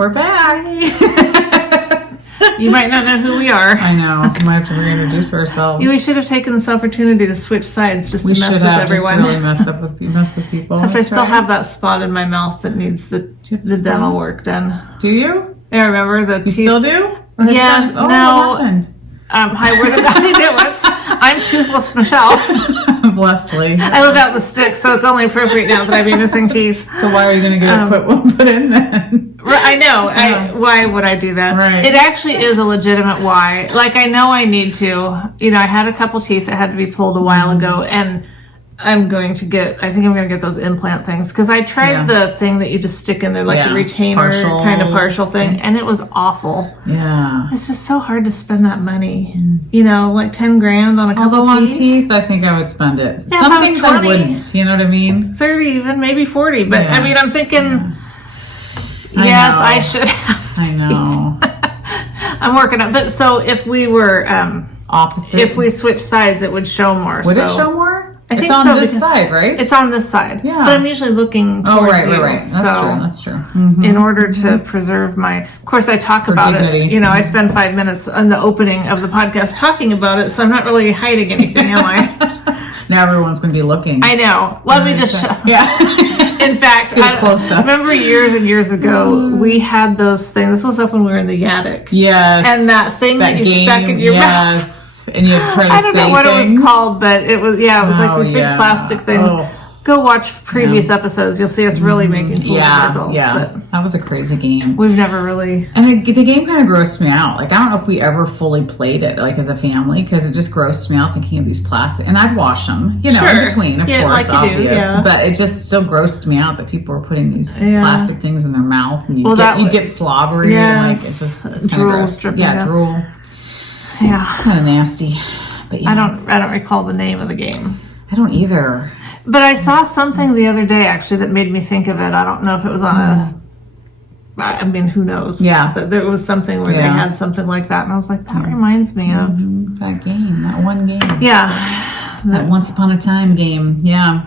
We're back. You might not know who we are. I know. We might have to reintroduce ourselves. We should have taken this opportunity to switch sides just to mess with everyone. Just really mess with people. So if I still have that spot in my mouth that needs the dental work done. Do you? Yeah, remember the teeth? You still do? Yeah. Oh, no. what happened? Hi, we're the Naughty Nitwits. I'm Toothless Michelle. Leslie. I live out the sticks, so it's only appropriate now that I have missing teeth. So why are you going to go put one put in then? I know. Why would I do that? Right. It actually is a legitimate why. Like, I know I need to. You know, I had a couple teeth that had to be pulled a while ago, and I think I'm going to get those implant things, because I tried the thing that you just stick in there, like a retainer kind of partial thing, and it was awful. Yeah. It's just so hard to spend that money. You know, like $10,000 on a couple Although teeth. on teeth, I think I would spend it. Yeah, Some if I was things 20, I wouldn't. You know what I mean? 30 even, maybe 40. But I mean, I'm thinking, I should have I know. I'm working on, but so if we were opposite, if we switch sides, it would show more. Would it show more? I think it's on this side, right? It's on this side. Yeah. But I'm usually looking towards you. Right. That's true. Mm-hmm. In order to preserve of course, I talk about dignity. it. You know, I spend 5 minutes on the opening of the podcast talking about it, so I'm not really hiding anything, am I? Now everyone's going to be looking. I know. Let me just In fact, close up. Remember years and years ago, we had those things. This was up when we were in the attic. Yes. And that thing that you stuck in your mouth. And you try to say things. I don't know what it was called, but it was like these big plastic things. Go watch previous episodes. You'll see us really making fools of ourselves. Yeah, but that was a crazy game. We've never really... And the game kind of grossed me out. Like, I don't know if we ever fully played it, like, as a family, because it just grossed me out thinking of these plastic... And I'd wash them, you know, in between, of course, like obvious. Do, but it just still grossed me out that people were putting these plastic things in their mouth, and you get slobbery, and, like, it's kind of gross. Yeah, drool. Yeah. It's kind of nasty. But I don't recall the name of the game. I don't either. But I saw something the other day, actually, that made me think of it. I don't know if it was on I mean, who knows? Yeah. But there was something where they had something like that, and I was like, that reminds me of... that game, that one game. Yeah. That Once Upon a Time game. Yeah.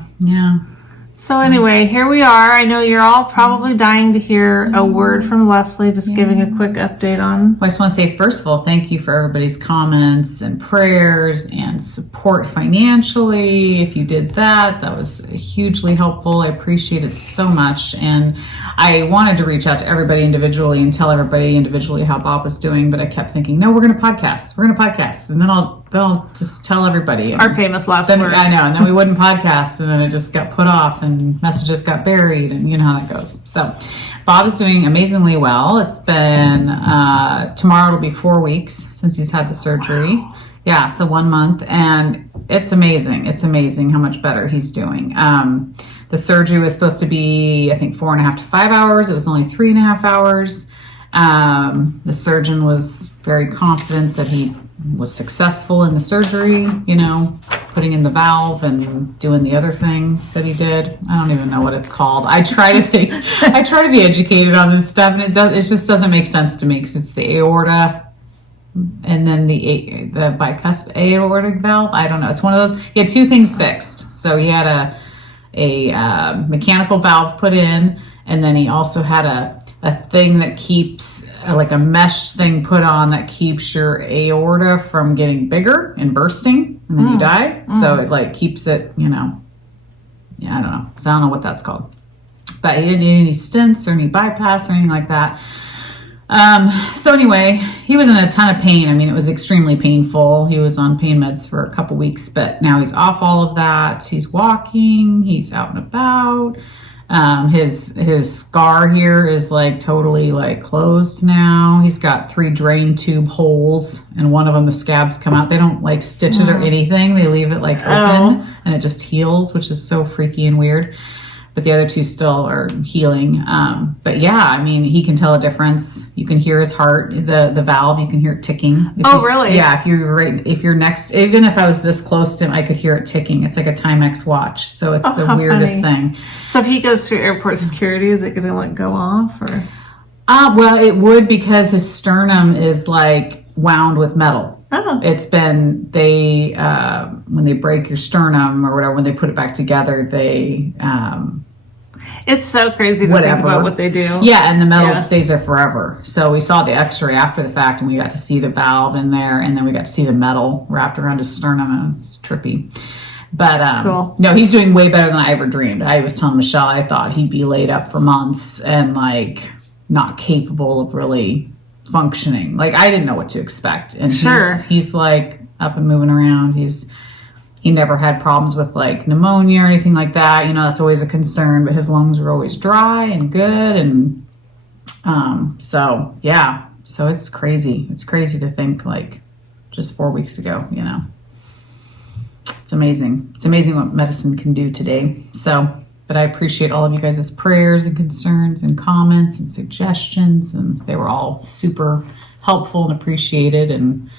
So anyway, here we are. I know you're all probably dying to hear a word from Leslie, just giving a quick update on... Well, I just want to say, first of all, thank you for everybody's comments and prayers and support financially. If you did that, that was hugely helpful. I appreciate it so much. And I wanted to reach out to everybody individually and tell everybody individually how Bob was doing, but I kept thinking, no, we're going to podcast. And then I'll just tell everybody. Our famous last words. I know, and then we wouldn't podcast, and then it just got put off, and messages got buried, and you know how that goes. So Bob is doing amazingly well. It's been, tomorrow it'll be 4 weeks since he's had the surgery. Wow. Yeah, so 1 month, and it's amazing. It's amazing how much better he's doing. The surgery was supposed to be, I think, 4.5 to 5 hours. It was only 3.5 hours. The surgeon was very confident that he was successful in the surgery, you know, putting in the valve and doing the other thing that he did. I don't even know what it's called. I try to be educated on this stuff, and it just doesn't make sense to me, because it's the aorta and then the bicuspid aortic valve. I don't know. It's one of those. He had two things fixed. So he had a mechanical valve put in, and then he also had a thing that keeps, like a mesh thing put on that keeps your aorta from getting bigger and bursting, and then you die. So it like keeps it, you know, I don't know. So I don't know what that's called. But he didn't need any stents or any bypass or anything like that. So anyway, he was in a ton of pain. I mean, it was extremely painful. He was on pain meds for a couple weeks, but now he's off all of that. He's walking, he's out and about. His scar here is like totally like closed now. He's got 3 drain tube holes, and one of them the scabs come out. They don't like stitch it or anything. They leave it like open and it just heals, which is so freaky and weird. But the other 2 still are healing. But yeah, I mean, he can tell a difference. You can hear his heart, the valve, you can hear it ticking. Really? Yeah, if you're next, even if I was this close to him, I could hear it ticking. It's like a Timex watch. So it's the weirdest thing. So if he goes through airport security, is it going to like go off, or? Well, it would, because his sternum is like wound with metal. Oh. It's been, when they break your sternum or whatever, when they put it back together, they It's so crazy to think about what they do. Yeah, and the metal stays there forever. So we saw the x-ray after the fact, and we got to see the valve in there, and then we got to see the metal wrapped around his sternum, and it's trippy. But cool. No, he's doing way better than I ever dreamed. I was telling Michelle I thought he'd be laid up for months and like not capable of really functioning. Like I didn't know what to expect. And he's like up and moving around. He never had problems with like pneumonia or anything like that. You know, that's always a concern, but his lungs were always dry and good. And so it's crazy. It's crazy to think like just 4 weeks ago, you know. It's amazing. It's amazing what medicine can do today. So, but I appreciate all of you guys' prayers and concerns and comments and suggestions. And they were all super helpful and appreciated. And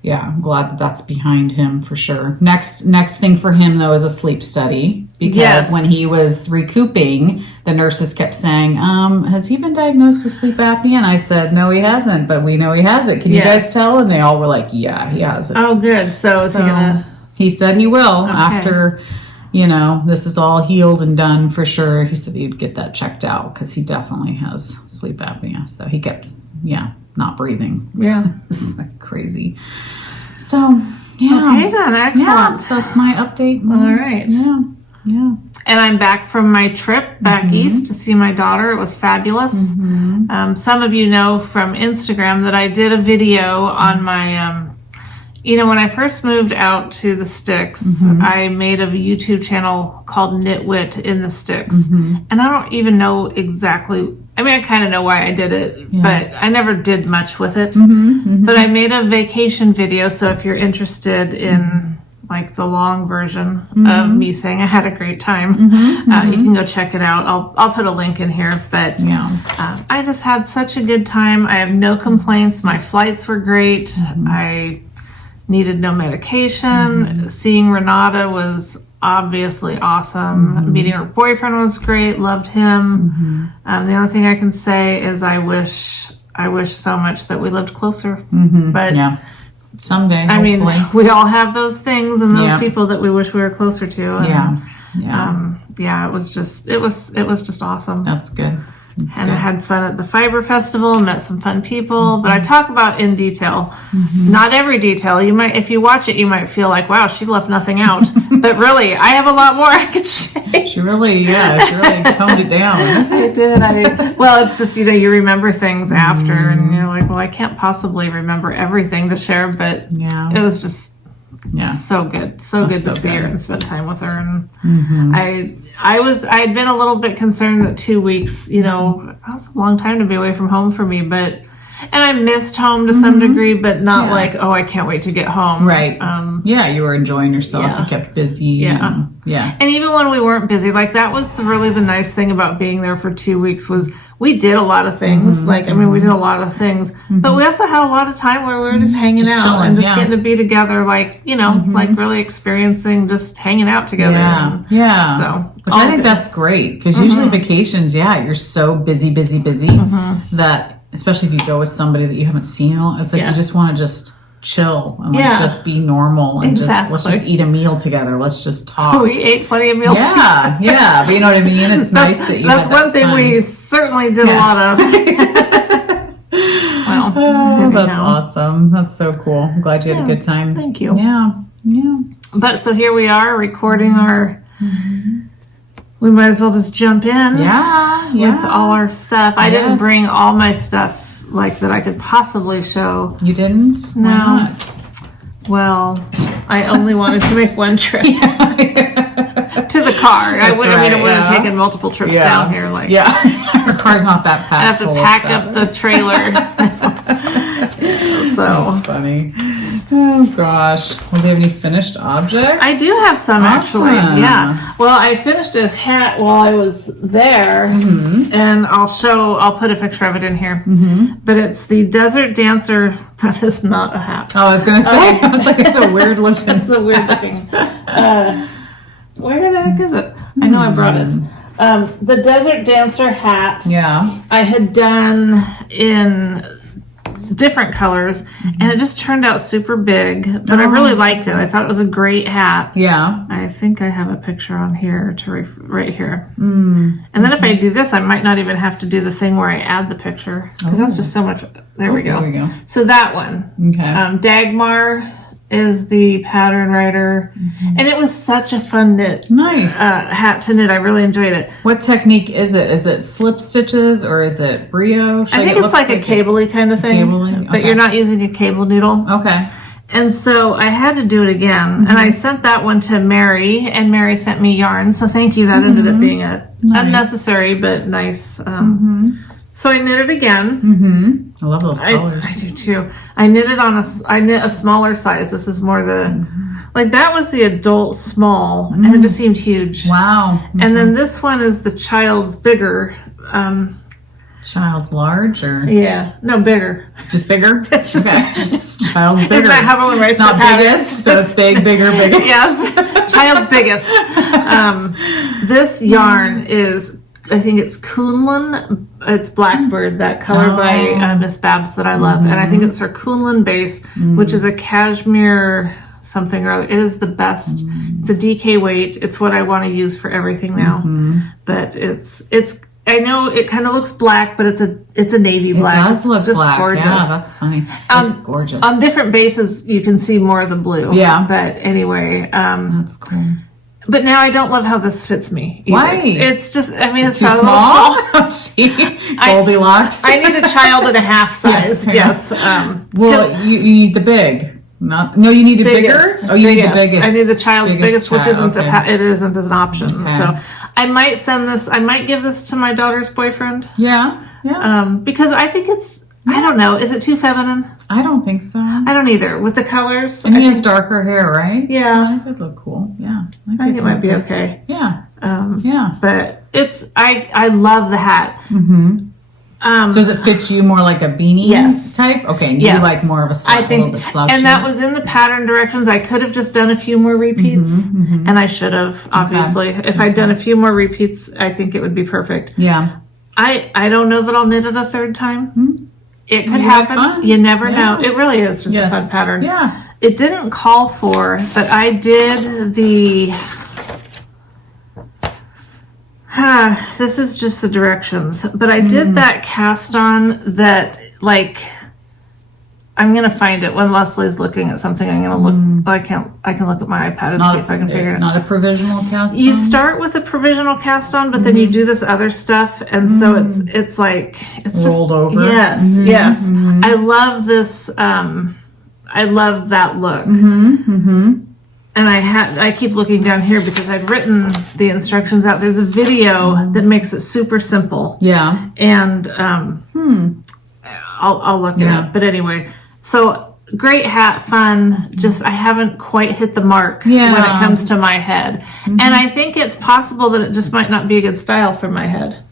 yeah, I'm glad that that's behind him for sure. Next thing for him though is a sleep study, because when he was recouping, the nurses kept saying, has he been diagnosed with sleep apnea? And I said, no, he hasn't, but we know he has it. Can you guys tell? And they all were like, yeah, he has it. Oh, good. So is he gonna? He said he will after, you know, this is all healed and done for sure. He said he'd get that checked out because he definitely has sleep apnea. So he kept, not breathing. Yeah. It's like crazy. So, yeah. Okay, then. Excellent. Yeah, so that's my update. All right. Yeah. And I'm back from my trip back east to see my daughter. It was fabulous. Some of you know from Instagram that I did a video on my, when I first moved out to the Sticks, I made a YouTube channel called Knitwit in the Sticks. And I don't even know exactly, I kind of know why I did it, but I never did much with it. But I made a vacation video, so if you're interested in like the long version of me saying I had a great time, you can go check it out. I'll put a link in here, but I just had such a good time. I have no complaints. My flights were great. I needed no medication. Seeing Renata was obviously awesome. Meeting her boyfriend was great. Loved him. The only thing I can say is I wish so much that we lived closer. But someday, hopefully. We all have those things and those people that we wish we were closer to. And, it was just awesome. That's good. I had fun at the Fiber Festival, met some fun people, but I talk about in detail, not every detail. You might, if you watch it, you might feel like, wow, she left nothing out. But really, I have a lot more I could say. She really toned it down. I did. Well, it's just, you remember things after and you're like, well, I can't possibly remember everything to share, but it was just so good. So good to see her and spend time with her. And I'd been a little bit concerned that 2 weeks, that was a long time to be away from home for me, and I missed home to some degree, but not like, oh, I can't wait to get home. Right. You were enjoying yourself. You kept busy. And even when we weren't busy, like that was really the nice thing about being there for 2 weeks was we did a lot of things. We did a lot of things, but we also had a lot of time where we were just hanging out chilling, and just getting to be together, like really experiencing just hanging out together. So, which I think that's great because usually vacations, you're so busy that, especially if you go with somebody that you haven't seen, it's like you just want to just chill and just be normal and let's just eat a meal together. Let's just talk. We ate plenty of meals. But you know what I mean? It's nice that you That's one thing we certainly did a lot of. That's awesome. That's so cool. I'm glad you had a good time. Thank you. Yeah. But so here we are recording our we might as well just jump in with all our stuff. I didn't bring all my stuff like that I could possibly show. You didn't? No. Why not? Well, I only wanted to make one trip. To the car. I would have taken multiple trips down here. Our car's not that packed. I have to pack up the trailer. So that's funny. Oh gosh. Well, do you have any finished objects? I do have some actually. Yeah. Well, I finished a hat while I was there, and I'll put a picture of it in here. But it's the Desert Dancer. That is not a hat. Oh, I was gonna say. I was like, it's a weird looking. It's a weird looking. Where the heck is it? I know I brought it. The Desert Dancer hat. Yeah. I had done in different colors, and it just turned out super big. But I really liked it. I thought it was a great hat. Yeah. I think I have a picture on here right here. And then if I do this, I might not even have to do the thing where I add the picture, because that's just so much. There we go. There we go. So that one. Okay. Dagmar is the pattern writer, and it was such a fun knit. Nice. Hat to knit. I really enjoyed it. What technique is it? Is it slip stitches or is it brioche? I think it's like a cable-y kind of thing, cable-y? but you're not using a cable needle. Okay. And so I had to do it again, and I sent that one to Mary, and Mary sent me yarn. So thank you. That ended up being a unnecessary but nice. So I knit it again. I love those colors. I do too. I knit it I knit a smaller size. This is more the, like that was the adult small, and it just seemed huge. Wow. And then this one is the child's bigger. Child's large or? Yeah, no, bigger. Just bigger? It's just, just child's bigger. Isn't that how everyone writes It's not the pattern? biggest, so it's big, bigger, biggest. Yes, child's biggest. This yarn is, I think it's Kunlun. It's Blackbird, that color by Miss Babs that I love. And I think it's her Kunlun base, which is a cashmere something or other. It is the best. It's a DK weight. It's what I want to use for everything now. But it's I know it kind of looks black, but it's a navy black. It does look just black. Gorgeous. Yeah, that's funny. It's gorgeous. On different bases, you can see more of the blue. Yeah. But anyway, that's cool. But now I don't love how this fits me either. Why? It's just, I mean, it's too small. Gee, Goldilocks. I need a child and a half size. Yeah. Yes. Well, you need the big. You need a bigger. Oh, you need the biggest. I need the child's biggest, which isn't okay. it isn't an option. Okay. So I might send this. I might give this to my daughter's boyfriend. Yeah. Because I think it's. I don't know. Is it too feminine? I don't think so. I don't either. With the colors, and he has darker hair, right? Yeah, so that would look cool. Yeah, I think it might be okay. Yeah. Yeah. But it's. I love the hat. So does it fit you more like a beanie type? Okay, and you like more of a I think, a little bit slouchy. And that was in the pattern directions. I could have just done a few more repeats, and I should have, obviously. If I'd done a few more repeats, I think it would be perfect. Yeah. I don't know that I'll knit it a third time. It could happen. You never know. It really is just a fun pattern. Yeah. It didn't call for, but I did the... this is just the directions, but I did that cast on that, like, I'm gonna find it when Leslie's looking at something. I'm gonna look. I can look at my iPad and see if I can figure it out. Not a provisional cast. You start with a provisional cast on, but then you do this other stuff, and so it's like it's rolled just, over. Yes, yes. I love this. I love that look. And I keep looking down here because I'd written the instructions out. There's a video that makes it super simple. Yeah. And I'll look it up. But anyway, so great hat, fun. Just I haven't quite hit the mark when it comes to my head. And I think it's possible that it just might not be a good style for my head.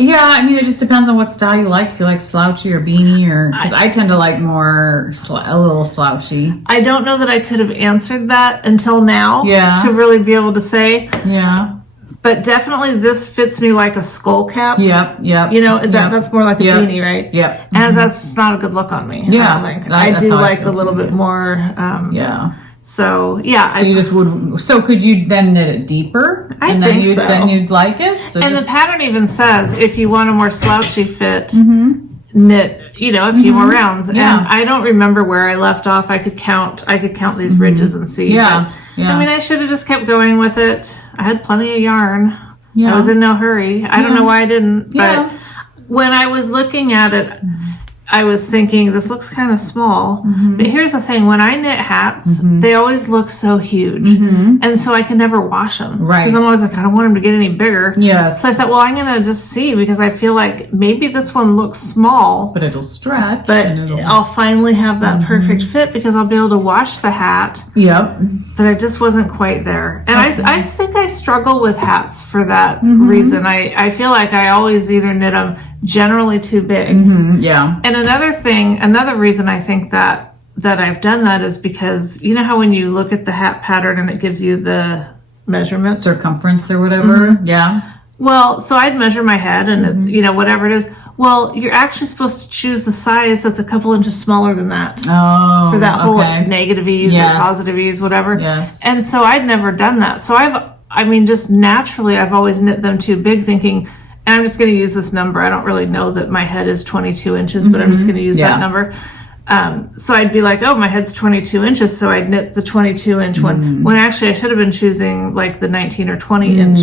Yeah, I mean, it just depends on what style you like. If you like slouchy or beanie, or because I tend to like more a little slouchy. I don't know that I could have answered that until now. Yeah. To really be able to say. Yeah. But definitely, this fits me like a skull cap. Yep. You know, that's more like a beanie, right? Yep. And that's not a good look on me. Yeah. I don't think. I do like a little bit more. Yeah. So yeah, so you just would. So could you then knit it deeper? I think so. Then you'd like it. So and the pattern even says if you want a more slouchy fit, knit a few more rounds. Yeah. And I don't remember where I left off. I could count these ridges and see. Yeah. I mean, I should have just kept going with it. I had plenty of yarn. Yeah. I was in no hurry. I don't know why I didn't. But when I was looking at it, I was thinking, this looks kind of small. But here's the thing. When I knit hats, they always look so huge. And so I can never wash them. Right. Because I'm always like, I don't want them to get any bigger. Yes. So I thought, well, I'm going to just see because I feel like maybe this one looks small. But it'll stretch. But I'll finally have that perfect fit because I'll be able to wash the hat. Yep. But I just wasn't quite there. And I think I struggle with hats for that reason. I feel like I always either knit them generally too big. Yeah. And another reason I think that I've done that is because you know how when you look at the hat pattern and it gives you the measurements? Circumference or whatever. Yeah. Well, so I'd measure my head and it's, whatever it is. Well, you're actually supposed to choose the size that's a couple inches smaller than that. Oh, For that whole okay. negative ease Yes. or positive ease, whatever. Yes. And so I'd never done that. So just naturally, I've always knit them too big, thinking, and I'm just going to use this number. I don't really know that my head is 22 inches, but I'm just going to use that number. So I'd be like, oh, my head's 22 inches, so I'd knit the 22 inch one. When actually I should have been choosing like the 19 or 20 inch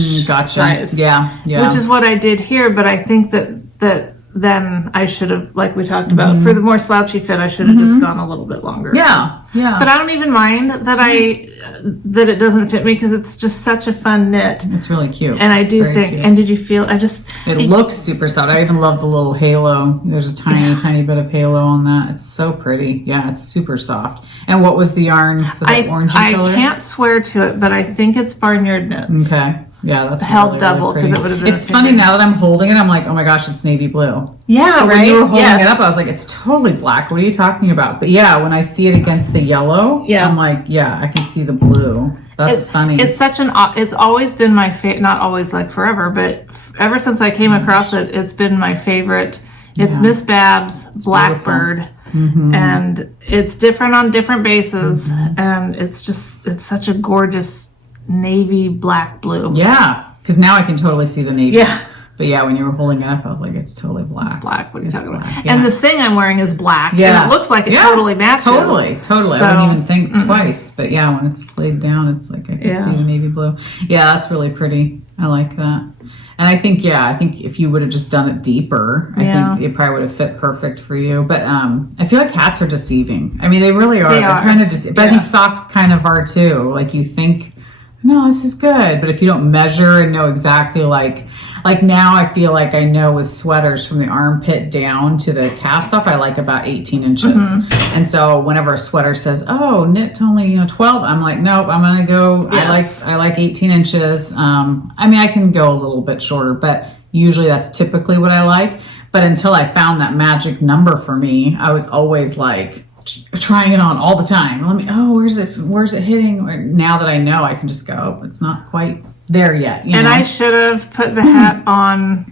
size. Yeah. Which is what I did here, but I think that then I should have, like we talked about, for the more slouchy fit, I should have just gone a little bit longer. Yeah. But I don't even mind that that it doesn't fit me, because it's just such a fun knit. It's really cute. And I do think, cute. and did you feel, it looks super soft. I even love the little halo. There's a tiny bit of halo on that. It's so pretty. Yeah, it's super soft. And what was the yarn for that orangey color? I can't swear to it, but I think it's Barnyard Knits. Okay. Yeah, that's held really, double, because really it would have been. It's funny now that I'm holding it. I'm like, oh my gosh, it's navy blue. Yeah, but right. When you were holding it up, I was like, it's totally black. What are you talking about? But yeah, when I see it against the yellow, I'm like, yeah, I can see the blue. That's funny. It's such an. It's always been my favorite. Not always, like forever, but ever since I came across it, it's been my favorite. It's Miss Babs Blackbird. And it's different on different bases, and it's such a gorgeous navy black blue. Yeah, because now I can totally see the navy. Yeah. But yeah, when you were holding it up, I was like, it's totally black. It's black. What are you talking about? Yeah. And this thing I'm wearing is black. Yeah. And it looks like it totally matches. Totally. So, I wouldn't even think twice. But yeah, when it's laid down, it's like I can see the navy blue. Yeah, that's really pretty. I like that. And I think if you would have just done it deeper, I think it probably would have fit perfect for you. But I feel like hats are deceiving. I mean, they really are. They're kind of deceiving. But I think socks kind of are too. Like you think, no, this is good. But if you don't measure and know exactly like now I feel like I know with sweaters from the armpit down to the cast off, I like about 18 inches. And so whenever a sweater says, oh, knit only 12, I'm like, nope, I'm going to go, I like 18 inches. I mean, I can go a little bit shorter, but usually that's typically what I like. But until I found that magic number for me, I was always like, trying it on all the time. Where's it hitting? Or now that I know, I can just go, it's not quite there yet. And I should have put the hat on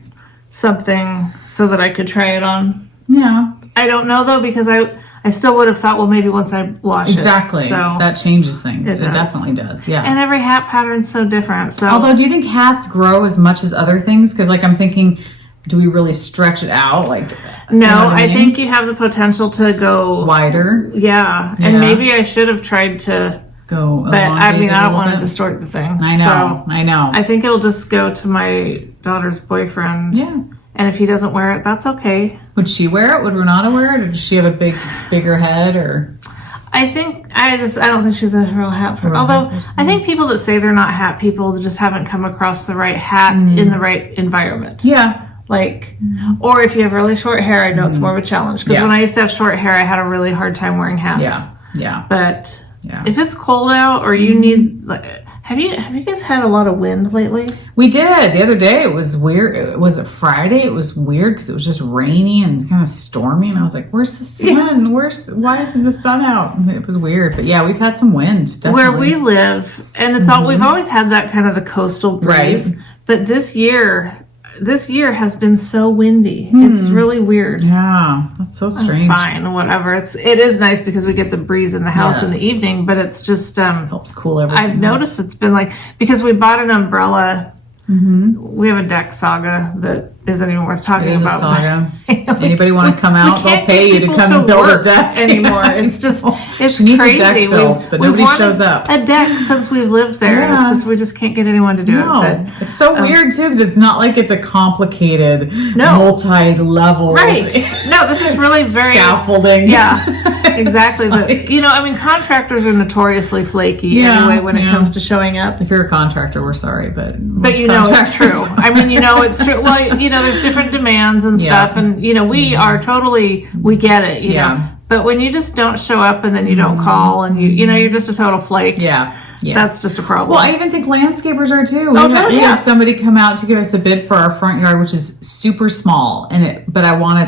something so that I could try it on. Yeah. I don't know though, because I still would have thought, well, maybe once I wash it. Exactly. So that changes things. It definitely does. Yeah. And every hat pattern's so different. So although, do you think hats grow as much as other things? Because I'm thinking, do we really stretch it out? No, I think you have the potential to go wider. Yeah. And maybe I should have tried to go. But I don't want to distort the thing. I know. I think it'll just go to my daughter's boyfriend. Yeah. And if he doesn't wear it, that's okay. Would she wear it? Would Renata wear it? Or does she have a bigger head? Or I don't think she's a real hat person. Although I think people that say they're not hat people just haven't come across the right hat in the right environment. Yeah. Or if you have really short hair, I know it's more of a challenge. Because when I used to have short hair, I had a really hard time wearing hats. Yeah. But if it's cold out or you need, have you guys had a lot of wind lately? We did. The other day it was weird. Was it Friday? It was weird because it was just rainy and kind of stormy. And I was like, where's the sun? Why isn't the sun out? It was weird. But yeah, we've had some wind. Definitely. Where we live, and it's we've always had that kind of the coastal breeze. Right. But this year has been so windy. It's really weird. Yeah, that's so strange. It's fine, whatever. It is nice because we get the breeze in the house in the evening, but it's just helps cool everything. I've noticed it's been because we bought an umbrella. We have a deck saga that isn't even worth talking about. Saga. Anybody want to come out? They'll pay you to come and build a deck anymore. It's just it's crazy. A deck built, but nobody shows up. A deck since we've lived there. Yeah. It's just we just can't get anyone to do it. But, it's so weird too because it's not like it's a complicated, multi-level. Right. No, this is really very scaffolding. Yeah, exactly. But contractors are notoriously flaky anyway when it comes to showing up. If you're a contractor, we're sorry, but it's true. I mean, it's true. Well, there's different demands and stuff, and we are totally we get it. You know, but when you just don't show up and then you don't call and you're just a total flake. Yeah. That's just a problem. Well, I even think landscapers are too. We had somebody come out to give us a bid for our front yard, which is super small, but I wanted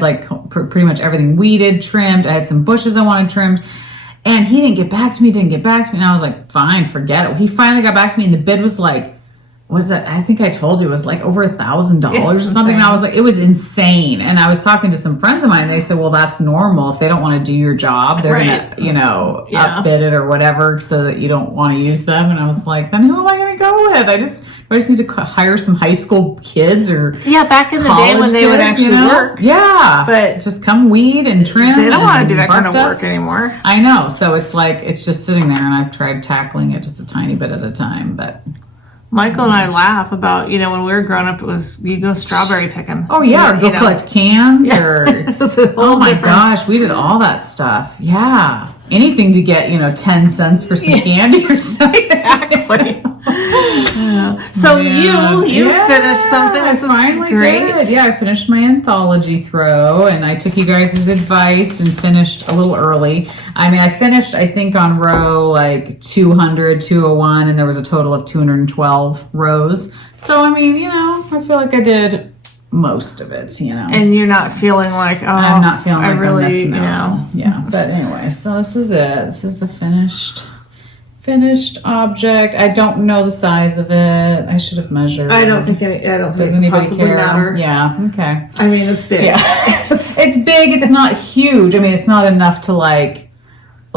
pretty much everything weeded, trimmed. I had some bushes I wanted trimmed. And he didn't get back to me, and I was like, fine, forget it. He finally got back to me, and the bid was was it, I think I told you, it was like over $1,000 or It's something. And I insane. was like, it was insane. And I was talking to some friends of mine, and they said, well, that's normal. If they don't want to do your job, they're Right. going to, Yeah. upbid it or whatever so that you don't want to use them. And I was like, then who am I going to go with? I just need to hire some high school kids or Yeah, back in the day college when they would kids, actually work. Yeah. But just come weed and trim. They don't want to and do that kind bark of work dust. anymore. I know. So it's like, it's just sitting there, and I've tried tackling it just a tiny bit at a time, but Michael and I laugh about, you know, when we were growing up, it was you go strawberry picking. oh yeah, or go You know. collect cans or It was a oh whole my different- gosh, we did all that stuff. Yeah. Anything to get, 10 cents for some candy or something. Exactly. So Yeah. you Yeah, finished something. I This is finally great. did. Yeah, I finished my anthology throw, and I took you guys' advice and finished a little early. I mean, I finished, I think, on row like 200, 201, and there was a total of 212 rows. So, I mean, I feel like I did most of it, And you're not feeling like, oh, I'm not feeling like I really, I'm missing you out. know. Yeah, but anyway, so this is it. This is the finished object. I don't know the size of it. I should have measured. I don't think it Does could anybody possibly care? matter. Yeah. Okay. I mean, it's big. Yeah. It's big. It's not huge. I mean, it's not enough to like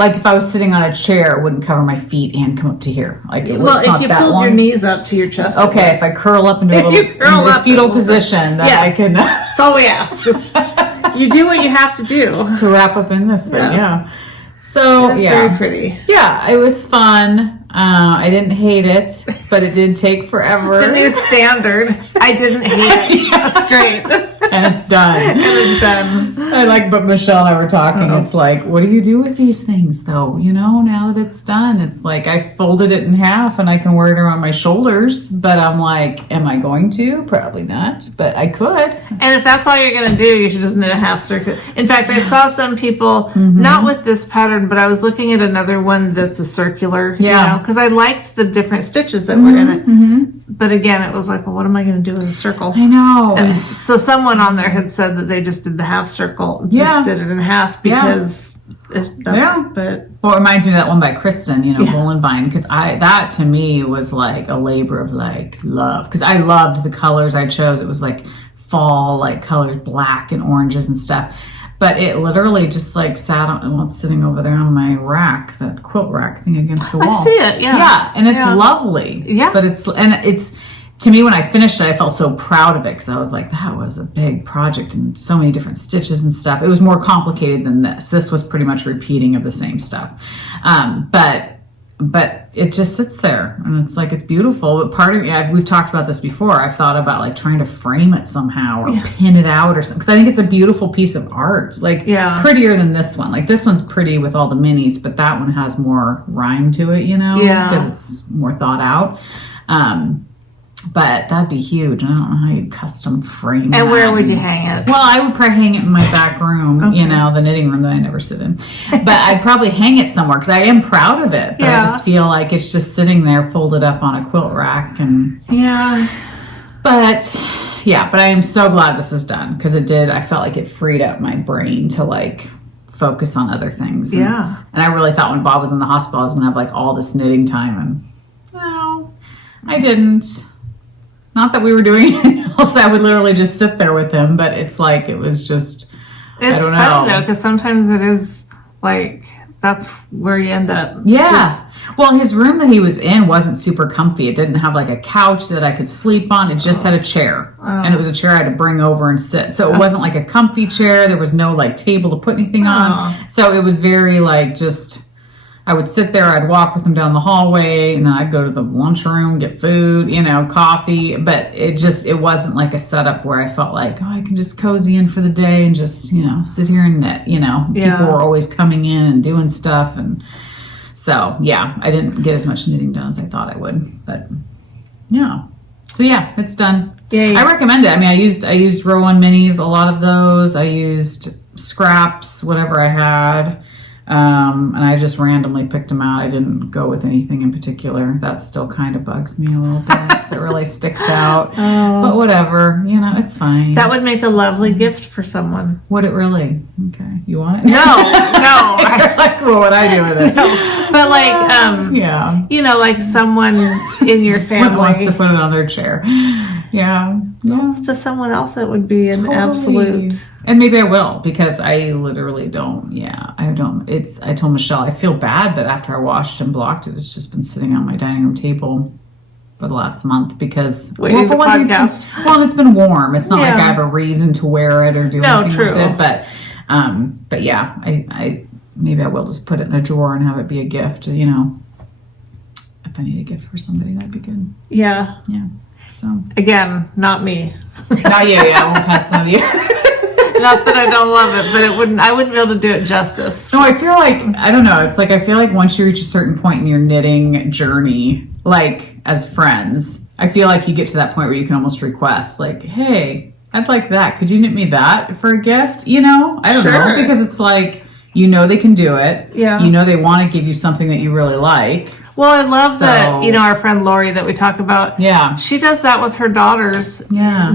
if I was sitting on a chair, it wouldn't cover my feet and come up to here. Like, Well, it's if not you that pulled long. your knees up to your chest. Okay, if I curl up into a If little you curl into a up fetal a little bit. position, then I Yes. can That's all we ask. Just you do what you have to do. to wrap up in this thing. Yes. Yeah. So It's yeah. very pretty. Yeah, it was fun. I didn't hate it, but it did take forever. The new standard. I didn't hate it. That's great. And it's done. And it's done. But Michelle and I were talking. It's like, what do you do with these things, though? Now that it's done, it's like I folded it in half and I can wear it around my shoulders. But I'm like, am I going to? Probably not. But I could. And if that's all you're going to do, you should just knit a half circle. In fact, I saw some people, not with this pattern, but I was looking at another one that's a circular, Yeah. because I liked the different stitches that were in it. But again, it was like, well, what am I going to do with a circle? I know. And so someone on there had said that they just did the half circle, just Yeah. did it in half because if that's, Yeah. but Well, it reminds me of that one by Kristen, Yeah. Woolen Vine, because that to me was like a labor of like love, because I loved the colors I chose. It was like fall, like colors, black and oranges and stuff. But it literally just like sat on, well, it's sitting over there on my rack, that quilt rack thing against the wall. I see it, yeah. Yeah, and it's Yeah. lovely. Yeah. But it's to me, when I finished it, I felt so proud of it because I was like, that was a big project and so many different stitches and stuff. It was more complicated than this. This was pretty much repeating of the same stuff. But it just sits there and it's like, it's beautiful. But part of me, we've talked about this before. I've thought about like trying to frame it somehow or pin it out or something. Because I think it's a beautiful piece of art. Like prettier than this one. Like this one's pretty with all the minis, but that one has more rhyme to it, Yeah. because it's more thought out. But that'd be huge. I don't know how you'd custom frame and that. where would you hang it? Well, I would probably hang it in my back room, the knitting room that I never sit in. But I'd probably hang it somewhere because I am proud of it. But I just feel like it's just sitting there folded up on a quilt rack. But I am so glad this is done because I felt like it freed up my brain to like focus on other things. And I really thought when Bob was in the hospital, I was going to have like all this knitting time. And no, I didn't. Not that we were doing anything else. I would literally just sit there with him, but it's like, it was just, I don't know. It's funny though, because sometimes it is like, that's where you end up. Yeah. Well, his room that he was in wasn't super comfy. It didn't have like a couch that I could sleep on. It just had a chair. And it was a chair I had to bring over and sit. So it wasn't like a comfy chair. There was no like table to put anything on. So it was very like just, I would sit there, I'd walk with him down the hallway, and then I'd go to the lunchroom, get food, coffee. But it wasn't like a setup where I felt like, I can just cozy in for the day and just, sit here and knit, People were always coming in and doing stuff. And so, I didn't get as much knitting done as I thought I would. But, yeah. So, it's done. Yeah. I recommend it. I mean, I used Row 1 minis, a lot of those. I used scraps, whatever I had. And I just randomly picked them out. I didn't go with anything in particular. That still kind of bugs me a little bit because it really sticks out. But whatever, it's fine. That would make a lovely gift for someone. Would it really? Okay. You want it? No. Like, what would I do with it? No. But like someone in your family wants to put it on their chair. Yeah. To someone else, it would be an absolute. And maybe I will, because I literally don't. Yeah, I don't. I told Michelle I feel bad, but after I washed and blocked it, it's just been sitting on my dining room table for the last month because for podcast. It's been warm. It's not like I have a reason to wear it or do anything with it. But yeah, I maybe I will just put it in a drawer and have it be a gift. If I need a gift for somebody, that'd be good. Yeah. Yeah. So again, not me. Not you. Yeah, I won't pass it on to you. Not that I don't love it, but I wouldn't be able to do it justice. No, I feel like, I don't know. It's like, I feel like once you reach a certain point in your knitting journey, like as friends, I feel like you get to that point where you can almost request like, hey, I'd like that. Could you knit me that for a gift? I don't know, because it's like, they can do it. Yeah. They want to give you something that you really like. Well, I love that, our friend Lori that we talk about. Yeah. She does that with her daughters. Yeah.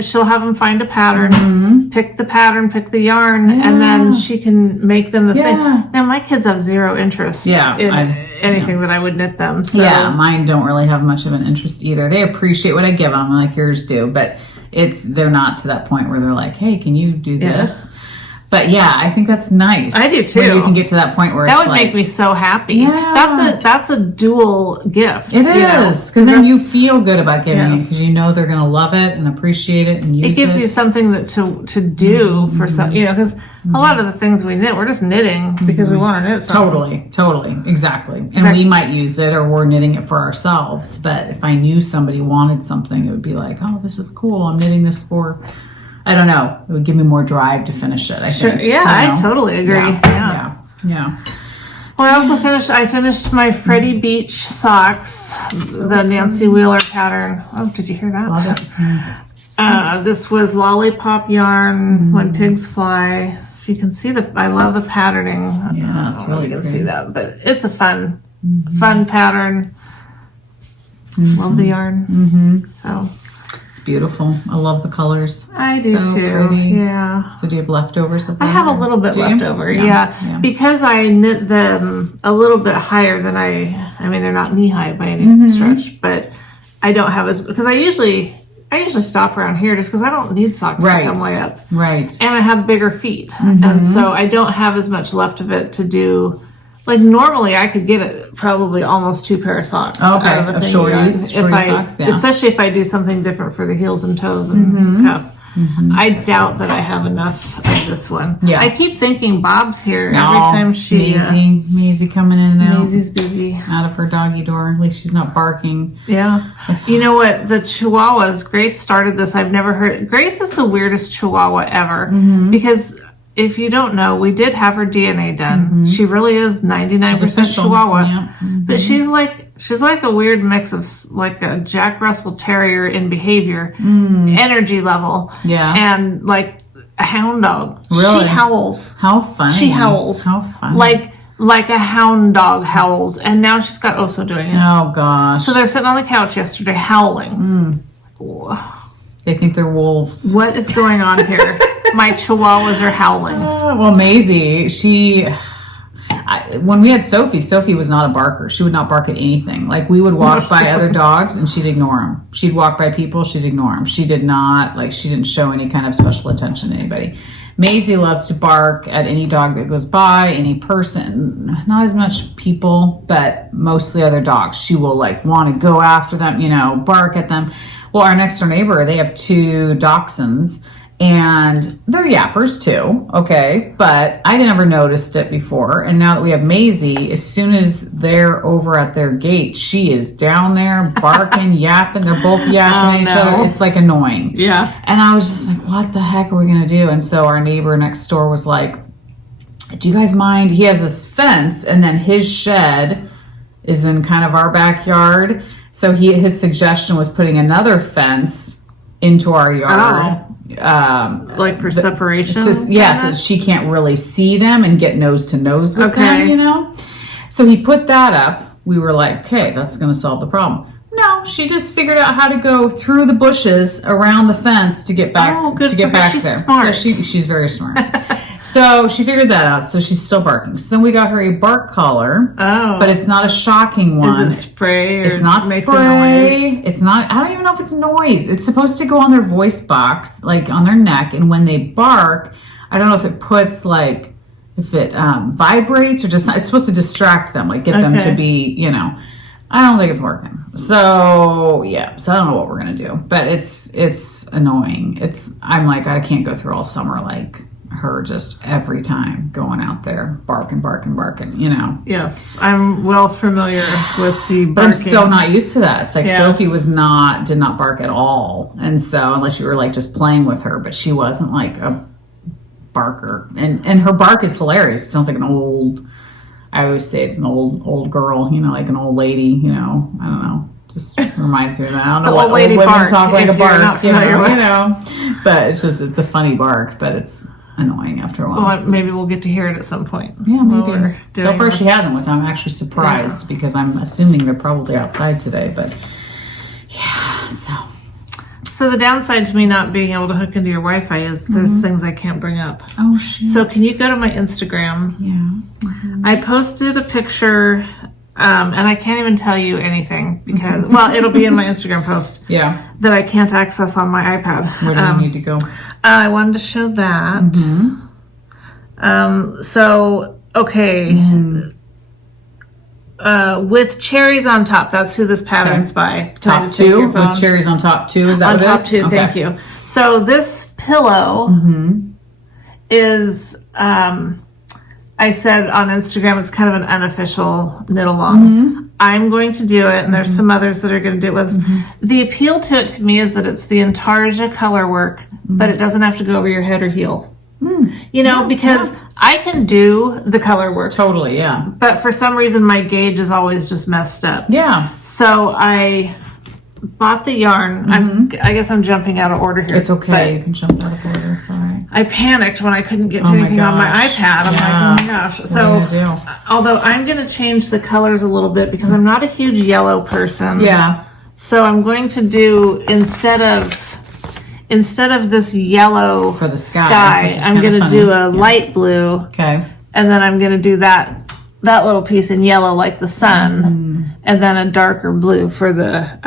She'll have them find a pattern, pick the pattern, pick the yarn, and then she can make them the thing. Now, my kids have zero interest in anything that I would knit them. So. Yeah, mine don't really have much of an interest either. They appreciate what I give them, like yours do, but they're not to that point where they're like, hey, can you do this? But yeah, I think that's nice. I do too. When you can get to that point where that would make me so happy. Yeah. That's a dual gift. It is, because then you feel good about giving it, because they're going to love it and appreciate it and use it. It gives you something that to do for some, because a lot of the things we knit, we're just knitting because we want to knit something. Totally, exactly. And we might use it, or we're knitting it for ourselves. But if I knew somebody wanted something, it would be like, oh, this is cool. I'm knitting this for. I don't know. It would give me more drive to finish it, I think. Yeah, I totally agree. Yeah. Well, I finished my Freddie Beach socks, the Nancy Wheeler pattern. Oh, did you hear that? Love it. This was lollipop yarn, When Pigs Fly. If you can see I love the patterning. Yeah, it's really you can pretty. see that, but it's a fun pattern. Love the yarn. So. Beautiful. I love the colors. I do too. Pretty. Yeah. So do you have leftovers of that? I have a little bit left over. Yeah. Because I knit them a little bit higher than I mean, they're not knee high by any stretch, but I don't have because I usually stop around here just because I don't need socks to come way up. Right. And I have bigger feet. And so I don't have as much left of it to do. Like normally I could get it probably almost 2 pair of socks. Okay, of shorties socks, especially if I do something different for the heels and toes and cuff. I doubt that I have enough of this one. Yeah. I keep thinking Bob's here every time she... Maisie coming in and out. Maisie's busy. Out of her doggy door. At least she's not barking. Yeah. You know what? The Chihuahuas, Grace started this. I've never heard... Grace is the weirdest Chihuahua ever. Because... If you don't know, we did have her DNA done. She really is 99% Chihuahua, but she's like a weird mix of like a Jack Russell Terrier in behavior, energy level, and like a hound dog. Really? She howls. How funny. She howls. How funny. Like a hound dog howls, and now she's got Oso doing it. Oh gosh. So they're sitting on the couch yesterday howling. They think they're wolves. What is going on here? My Chihuahuas are howling. Well, Maisie, when we had Sophie was not a barker. She would not bark at anything. Like we would walk by other dogs and she'd ignore them. She'd walk by people, she'd ignore them. She didn't show any kind of special attention to anybody. Maisie loves to bark at any dog that goes by, any person. Not as much people, but mostly other dogs. She will want to go after them, bark at them. Well, our next door neighbor, they have 2 dachshunds. And they're yappers too, okay? But I never noticed it before. And now that we have Maisie, as soon as they're over at their gate, she is down there barking, yapping. They're both yapping at each other. It's annoying. Yeah. And I was just like, what the heck are we going to do? And so our neighbor next door was like, do you guys mind? He has this fence and then his shed is in kind of our backyard. So his suggestion was putting another fence into our yard. like for separation. So she can't really see them and get nose to nose with them, you know. So he put that up. We were like, okay, that's going to solve the problem. No, she just figured out how to go through the bushes around the fence to get back She's there. Smart. So she's very smart. So she figured that out. So she's still barking. So then we got her a bark collar. Oh, but it's not a shocking one. Is it spray? Or it's not makes spray. A noise? It's not. I don't even know if it's noise. It's supposed to go on their voice box, like on their neck, and when they bark, I don't know if it puts like if it vibrates or just. It's supposed to distract them, like get them to be, you know. I don't think it's working. So yeah, so I don't know what we're gonna do, but it's annoying. I'm like, I can't go through all summer like her just every time going out there barking, you know. Yes, I'm well familiar with the barking. But I'm so not used to that. It's like Sophie did not bark at all, and so unless you were like just playing with her, but she wasn't like a barker, and her bark is hilarious. It sounds like an old. I always say it's an old girl, you know, like an old lady, you know. I don't know. Just reminds me of that. I don't know what old women talk like a bark, you know. But it's a funny bark, but it's annoying after a while. Well, maybe we'll get to hear it at some point. Yeah, maybe. So far she hasn't, which I'm actually surprised because I'm assuming they're probably outside today. But yeah, So the downside to me not being able to hook into your Wi-Fi is there's things I can't bring up. Oh, shit. So can you go to my Instagram? Yeah. Mm-hmm. I posted a picture, and I can't even tell you anything because, well, it'll be in my Instagram post. Yeah. That I can't access on my iPad. Where do we need to go? I wanted to show that. So, okay. With cherries on top. That's who this pattern's by. Top 2 with cherries on top 2. Is that on what top it is? 2? Okay. Thank you. So this pillow is. I said on Instagram it's kind of an unofficial knit along. I'm going to do it, and there's some others that are going to do it with us. The appeal to it to me is that it's the Intarsia color work, but it doesn't have to go over your head or heel. You know, because I can do the color work. Totally, yeah. But for some reason, my gauge is always just messed up. Yeah. So I bought the yarn. I guess I'm jumping out of order here. It's okay. You can jump out of order. It's all right. I panicked when I couldn't get to anything on my iPad. I'm like, oh my gosh. So, although I'm going to change the colors a little bit because I'm not a huge yellow person. Yeah. So I'm going to do, instead of this yellow for the sky I'm going to do a light blue. Okay. And then I'm going to do that little piece in yellow like the sun, and then a darker blue for the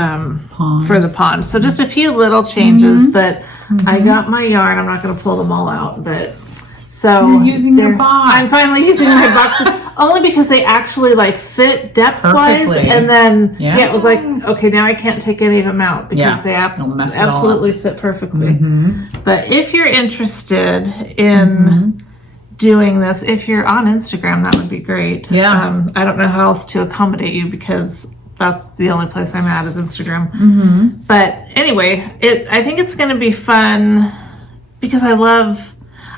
pond. So just a few little changes, but I got my yarn. I'm not going to pull them all out, but so you're using your box. I'm finally using my box only because they actually like fit depth wise, and then it was like, okay, now I can't take any of them out because they absolutely fit perfectly. But if you're interested in doing this, if you're on Instagram, that would be great. I don't know how else to accommodate you because that's the only place I'm at is Instagram. But anyway, I think it's going to be fun because I love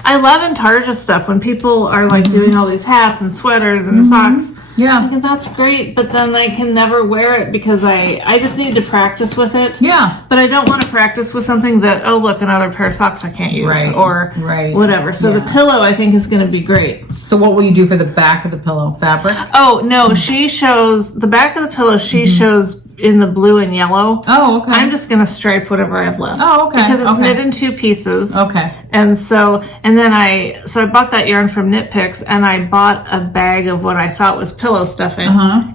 Intarsia stuff when people are like doing all these hats and sweaters and socks. I'm thinking that's great, but then I can never wear it because I just need to practice with it. But I don't want to practice with something that, oh look, another pair of socks I can't use or whatever. So the pillow I think is going to be great. So what will you do for the back of the pillow? Fabric? Oh no, she shows the back of the pillow. She shows in the blue and yellow. Oh, okay. I'm just going to stripe whatever I have left. Oh, okay. Because it's knit in 2 pieces. Okay. And then I bought that yarn from Knit Picks, and I bought a bag of what I thought was pillow stuffing.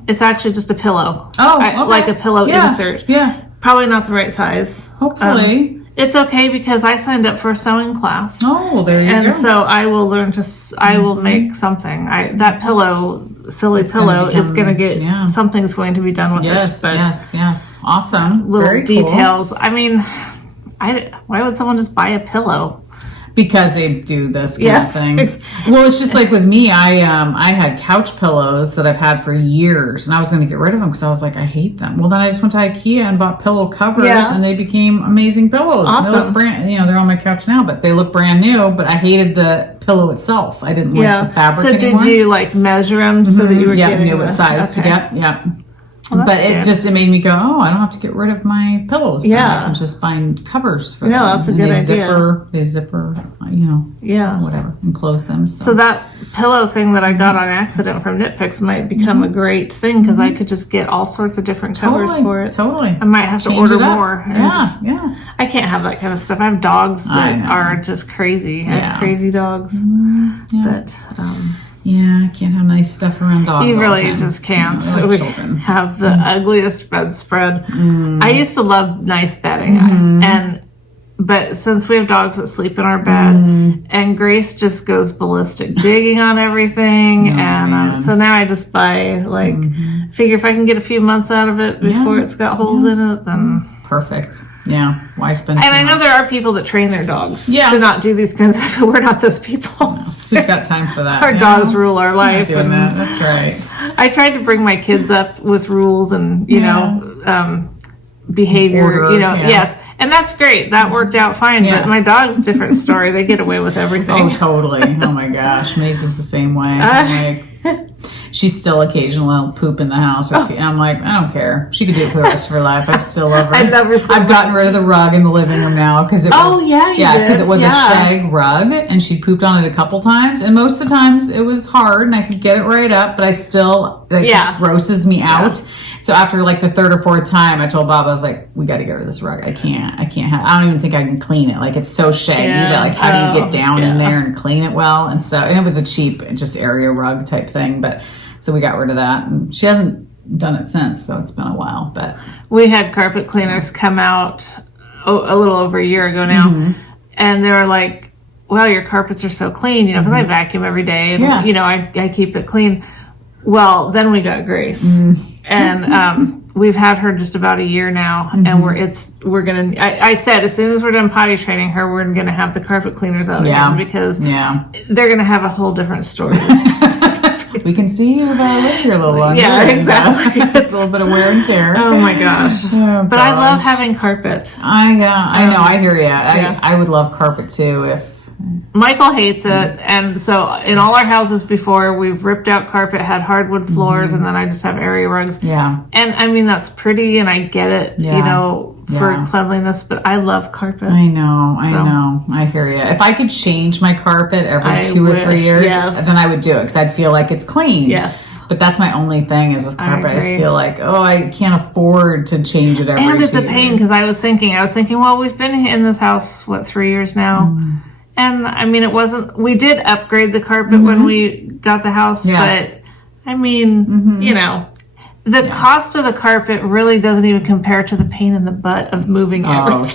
It's actually just a pillow. Oh, okay. Like a pillow insert. Probably not the right size. Hopefully. It's okay because I signed up for a sewing class. Oh, there you go. And so I will learn I will make something. That pillow, silly pillow, is going to get, something's going to be done with it. Yes. Awesome. Little Very details. Cool. I mean, why would someone just buy a pillow? Because they do this kind of thing. Well, it's just like with me, I had couch pillows that I've had for years, and I was going to get rid of them because I was like, I hate them. Well, then I just went to IKEA and bought pillow covers, and they became amazing pillows. Awesome. They look they're on my couch now, but they look brand new, but I hated the pillow itself. I didn't like the fabric anymore. So did you like measure them so that you were getting knew what size to get? Well, but it made me go, oh, I don't have to get rid of my pillows. Yeah. I can just find covers for them. Yeah, that's a good idea. They zipper, whatever, and close them. So that pillow thing that I got on accident from Knitpicks might become a great thing because I could just get all sorts of different covers for it. Totally. I might have to order more. Yeah. I can't have that kind of stuff. I have dogs that are just crazy. I have crazy dogs. But I can't have nice stuff around dogs. You all really the time. just can't. Like We children. have the ugliest bedspread. I used to love nice bedding, but since we have dogs that sleep in our bed, and Grace just goes ballistic, digging on everything, so now I just buy figure if I can get a few months out of it before it's got holes in it, then perfect. Yeah, why spend? And I know there are people that train their dogs to not do these kinds of. We're not those people. Who's got time for that? Our dogs rule our life. Not doing that. That's right. I tried to bring my kids up with rules and behavior. Order, yes, and that's great. That worked out fine. But my dog's a different story. They get away with everything. Oh, totally. Oh my gosh, Macy's the same way. She's still occasionally poop in the house. And I'm like, I don't care. She could do it for the rest of her life. I'd still love her. I love her so I've gotten rid of the rug in the living room now because it was because it was a shag rug and she pooped on it a couple times and most of the times it was hard and I could get it right up, but I still just grosses me out. So after like the third or fourth time, I told Bob, I was like, we got to get rid of this rug. I can't I don't even think I can clean it. Like it's so shaggy that like how do you get down in there and clean it well? And it was a cheap just area rug type thing, but so we got rid of that and she hasn't done it since, so it's been a while. But we had carpet cleaners come out a little over a year ago now, and they were like, well, your carpets are so clean, because I vacuum every day and I keep it clean. Well, then we got Grace and we've had her just about a year now, and we're gonna I said as soon as we're done potty training her, we're gonna have the carpet cleaners out again because they're gonna have a whole different story. We can see you've lived here a little longer. Yeah, exactly. It's a little bit of wear and tear. Oh my gosh. But I love having carpet. I know. I hear you. I would love carpet too if... Michael hates it. And so in all our houses before, we've ripped out carpet, had hardwood floors, and then I just have area rugs. Yeah. And I mean, that's pretty and I get it, for cleanliness, but I love carpet. I know. I hear you. If I could change my carpet every 2 or 3 years, then I would do it because I'd feel like it's clean. Yes. But that's my only thing is with carpet. I just feel like, I can't afford to change it every 2 years. And it's a pain because I was thinking, well, we've been in this house, 3 years now? And I mean, we did upgrade the carpet when we got the house, but I mean, the cost of the carpet really doesn't even compare to the pain in the butt of moving everything.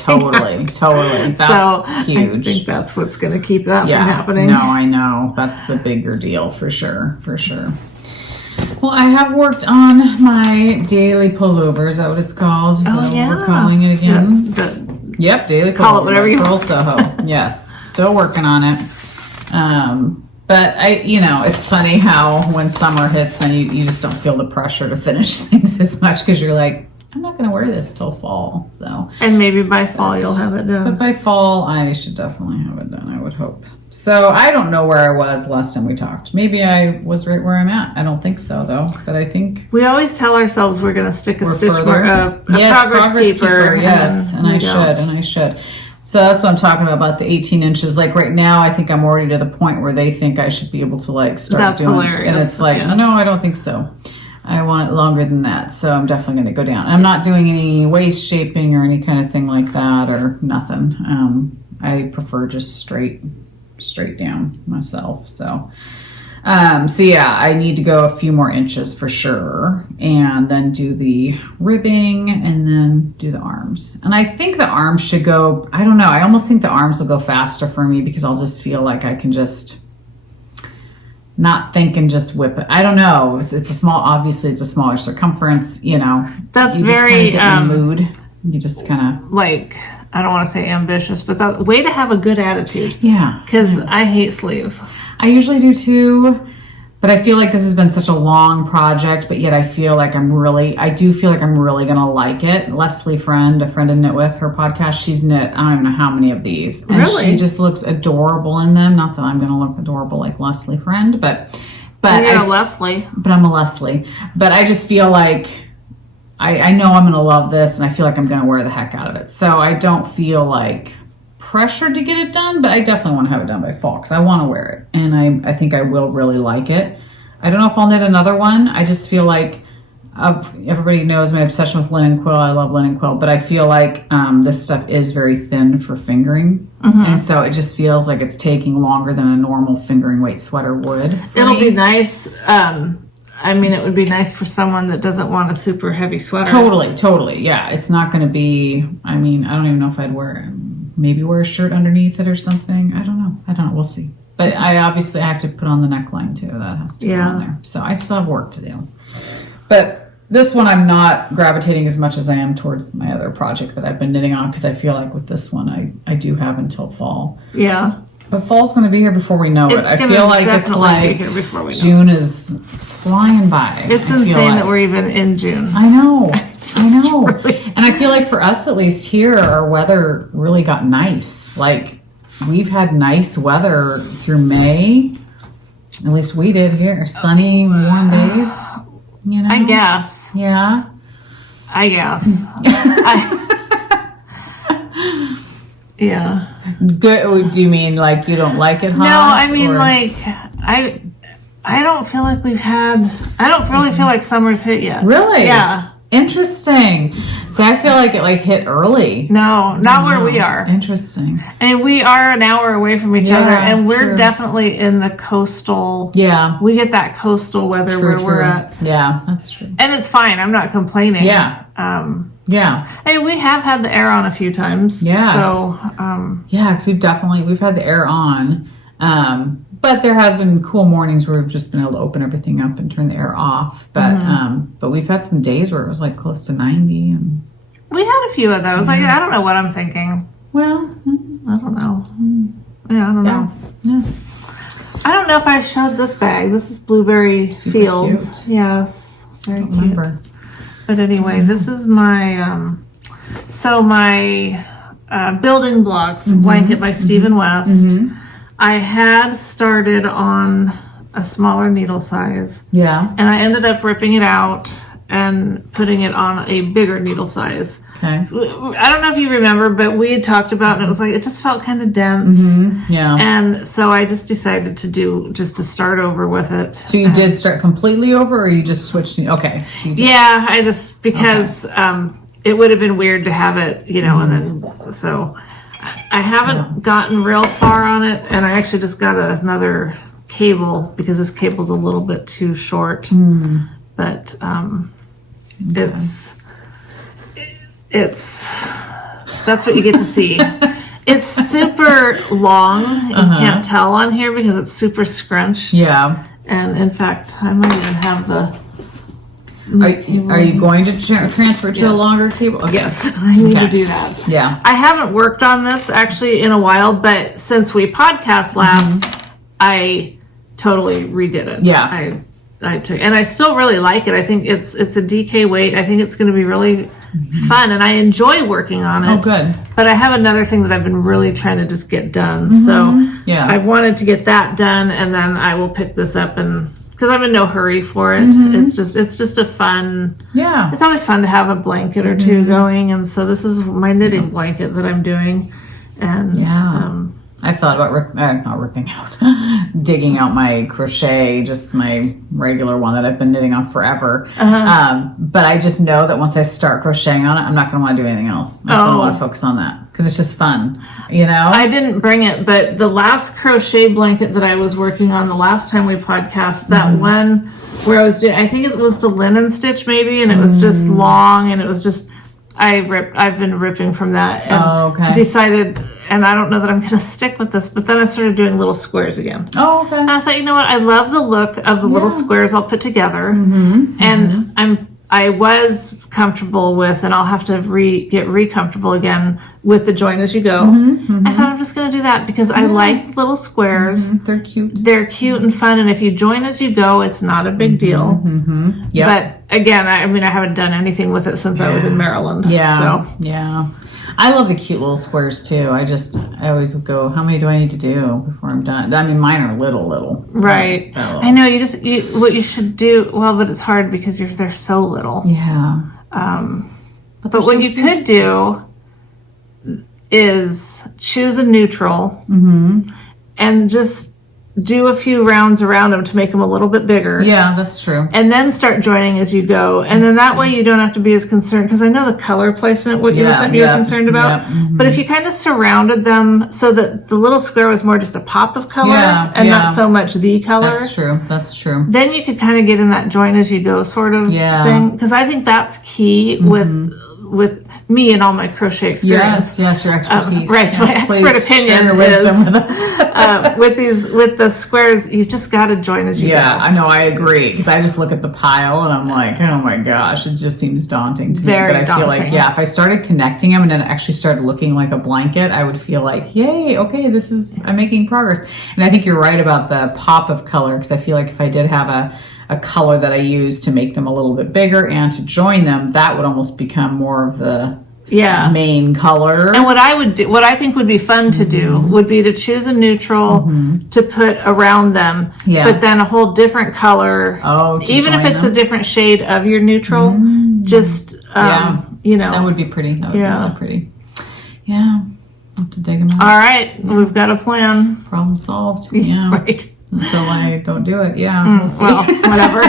Totally. That's huge. I think that's what's going to keep that from happening. No, I know. That's the bigger deal for sure. Well, I have worked on my daily pullover. Is that what it's called? We're calling it again. Yep, daily pullover. Call it whatever you want. Soho. Yes, still working on it. But it's funny how when summer hits, then you just don't feel the pressure to finish things as much because you're like, I'm not going to wear this till fall. So, and maybe by fall you'll have it done. But by fall, I should definitely have it done. I would hope. So I don't know where I was last time we talked. Maybe I was right where I'm at. I don't think so though. But I think we always tell ourselves we're going to stick a stitch more. Progress keeper. Yes, and I should. So that's what I'm talking about the 18 inches. Like right now, I think I'm already to the point where they think I should be able to start doing. Hilarious. And it's like, no, I don't think so. I want it longer than that. So I'm definitely going to go down. I'm not doing any waist shaping or any kind of thing like that or nothing. I prefer just straight down myself. So I need to go a few more inches for sure, and then do the ribbing, and then do the arms. And I think the arms should go. I don't know. I almost think the arms will go faster for me because I'll just feel like I can just not think and just whip it. I don't know. It's a small. Obviously, it's a smaller circumference. That's you very just get in the mood. You just kind of I don't want to say ambitious, but that way to have a good attitude. Yeah. Because I hate sleeves. I usually do too, but I feel like this has been such a long project, but yet I feel like I'm really going to like it. Leslie a friend to knit with, her podcast, she's knit, I don't even know how many of these. And she just looks adorable in them. Not that I'm going to look adorable like Leslie friend, but you're a Leslie. But I'm a Leslie. But I just feel like I know I'm going to love this, and I feel like I'm going to wear the heck out of it. So I don't feel like pressured to get it done, but I definitely want to have it done by fall because I want to wear it, and I think I will really like it. I don't know if I'll knit another one. I just feel like everybody knows my obsession with linen quill. I love linen quill, but I feel like this stuff is very thin for fingering, and so it just feels like it's taking longer than a normal fingering weight sweater would. It'll be nice. I mean, it would be nice for someone that doesn't want a super heavy sweater. Totally. Yeah, it's not going to be. I mean, I don't even know if I'd maybe wear a shirt underneath it or something. I don't know. We'll see. But I have to put on the neckline too. That has to be on there. So I still have work to do. But this one, I'm not gravitating as much as I am towards my other project that I've been knitting on because I feel like with this one, I do have until fall. Yeah. But fall's going to be here before we know it. I feel like it's like June is flying by. It's insane that we're even in June. I know. Really... And I feel like for us, at least here, our weather really got nice. Like, we've had nice weather through May. At least we did here. Sunny, warm days. You know? I guess. Yeah. I guess. Yeah. Good. Do you mean like you don't like it hot? No, I mean like I don't feel like I don't really feel like summer's hit yet. Really? Yeah. Interesting. So I feel like it like hit early. No, not where we are. Interesting. And we are an hour away from each other, and we're definitely in the coastal. Yeah. We get that coastal weather where we're at. Yeah, that's true. And it's fine. I'm not complaining. Yeah. Yeah. And we have had the air on a few times. Yeah. So, yeah, because we've had the air on. But there has been cool mornings where we've just been able to open everything up and turn the air off. But we've had some days where it was like close to 90. And we had a few of those. Like, I don't know what I'm thinking. Well, I don't know. Yeah, I don't know. Yeah. I don't know if I showed this bag. This is Blueberry Super Fields. Cute. Yes. Very cute. Remember. But anyway, this is my building blocks blanket by Stephen West. I had started on a smaller needle size. Yeah. And I ended up ripping it out and putting it on a bigger needle size. Okay. I don't know if you remember, but we had talked about it, and it was like, it just felt kind of dense. Yeah. And so I just decided to start over with it. So you did start completely over, or you just switched? Okay. So yeah, I just, because it would have been weird to have it, and then, so I haven't gotten real far on it, and I actually just got another cable because this cable's a little bit too short. But it's that's what you get to see. It's super long. You can't tell on here because it's super scrunched. Yeah. And in fact, I might even have the. Are you going to transfer to a longer cable? Okay. Yes, I need to do that. Yeah. I haven't worked on this actually in a while, but since we podcast last, I totally redid it. Yeah. I took, and I still really like it. I think it's a DK weight. I think it's going to be really fun, and I enjoy working on it. Oh, good. But I have another thing that I've been really trying to just get done. So I've wanted to get that done, and then I will pick this up, and because I'm in no hurry for it. It's just a fun. Yeah. It's always fun to have a blanket or two going, and so this is my knitting blanket that I'm doing, and I've thought about not ripping out, digging out my crochet, just my regular one that I've been knitting on forever. But I just know that once I start crocheting on it, I'm not going to want to do anything else. I just want to focus on that because it's just fun, I didn't bring it, but the last crochet blanket that I was working on the last time we podcast, that one where I was doing, I think it was the linen stitch maybe, and it was just long, and it was just, I've been ripping from that and decided, and I don't know that I'm going to stick with this, but then I started doing little squares again. Oh, okay. And I thought, you know what? I love the look of the little squares I'll put together. And I was comfortable with, and I'll have to get re-comfortable again with the join as you go. I thought I'm just going to do that because I like little squares. They're cute. They're cute and fun, and if you join as you go, it's not a big deal. But again, I haven't done anything with it since I was in Maryland. I love the cute little squares too. I always go, how many do I need to do before I'm done? I mean, mine are little. Right. I know, what you should do, well, but it's hard because they're so little. Yeah. But what you could do is choose a neutral and just do a few rounds around them to make them a little bit bigger. Yeah, that's true. And then start joining as you go. And then that way you don't have to be as concerned, because I know the color placement, what you were concerned about. But if you kind of surrounded them so that the little square was more just a pop of color and not so much the color. That's true. That's true. Then you could kind of get in that join as you go sort of thing. Because I think that's key with me and all my crochet experience. Yes, your expertise. Right, yes, my expert opinion your wisdom with us. with the squares, you just got to join as you go. Yeah, I know, I agree. Because I just look at the pile and I'm like, oh my gosh, it just seems daunting to me. But I feel like, if I started connecting them and then it actually started looking like a blanket, I would feel like, yay, okay, I'm making progress. And I think you're right about the pop of color, because I feel like if I did have a color that I use to make them a little bit bigger and to join them, that would almost become more of the main color. And what I think would be fun to do would be to choose a neutral to put around them, but then a whole different color. Even if it's a different shade of your neutral, just that would be pretty. That would be really pretty. Yeah, I'll have to dig them out. All right, we've got a plan. Problem solved. Yeah, right. Until I don't do it. Yeah, we'll see. Well, whatever.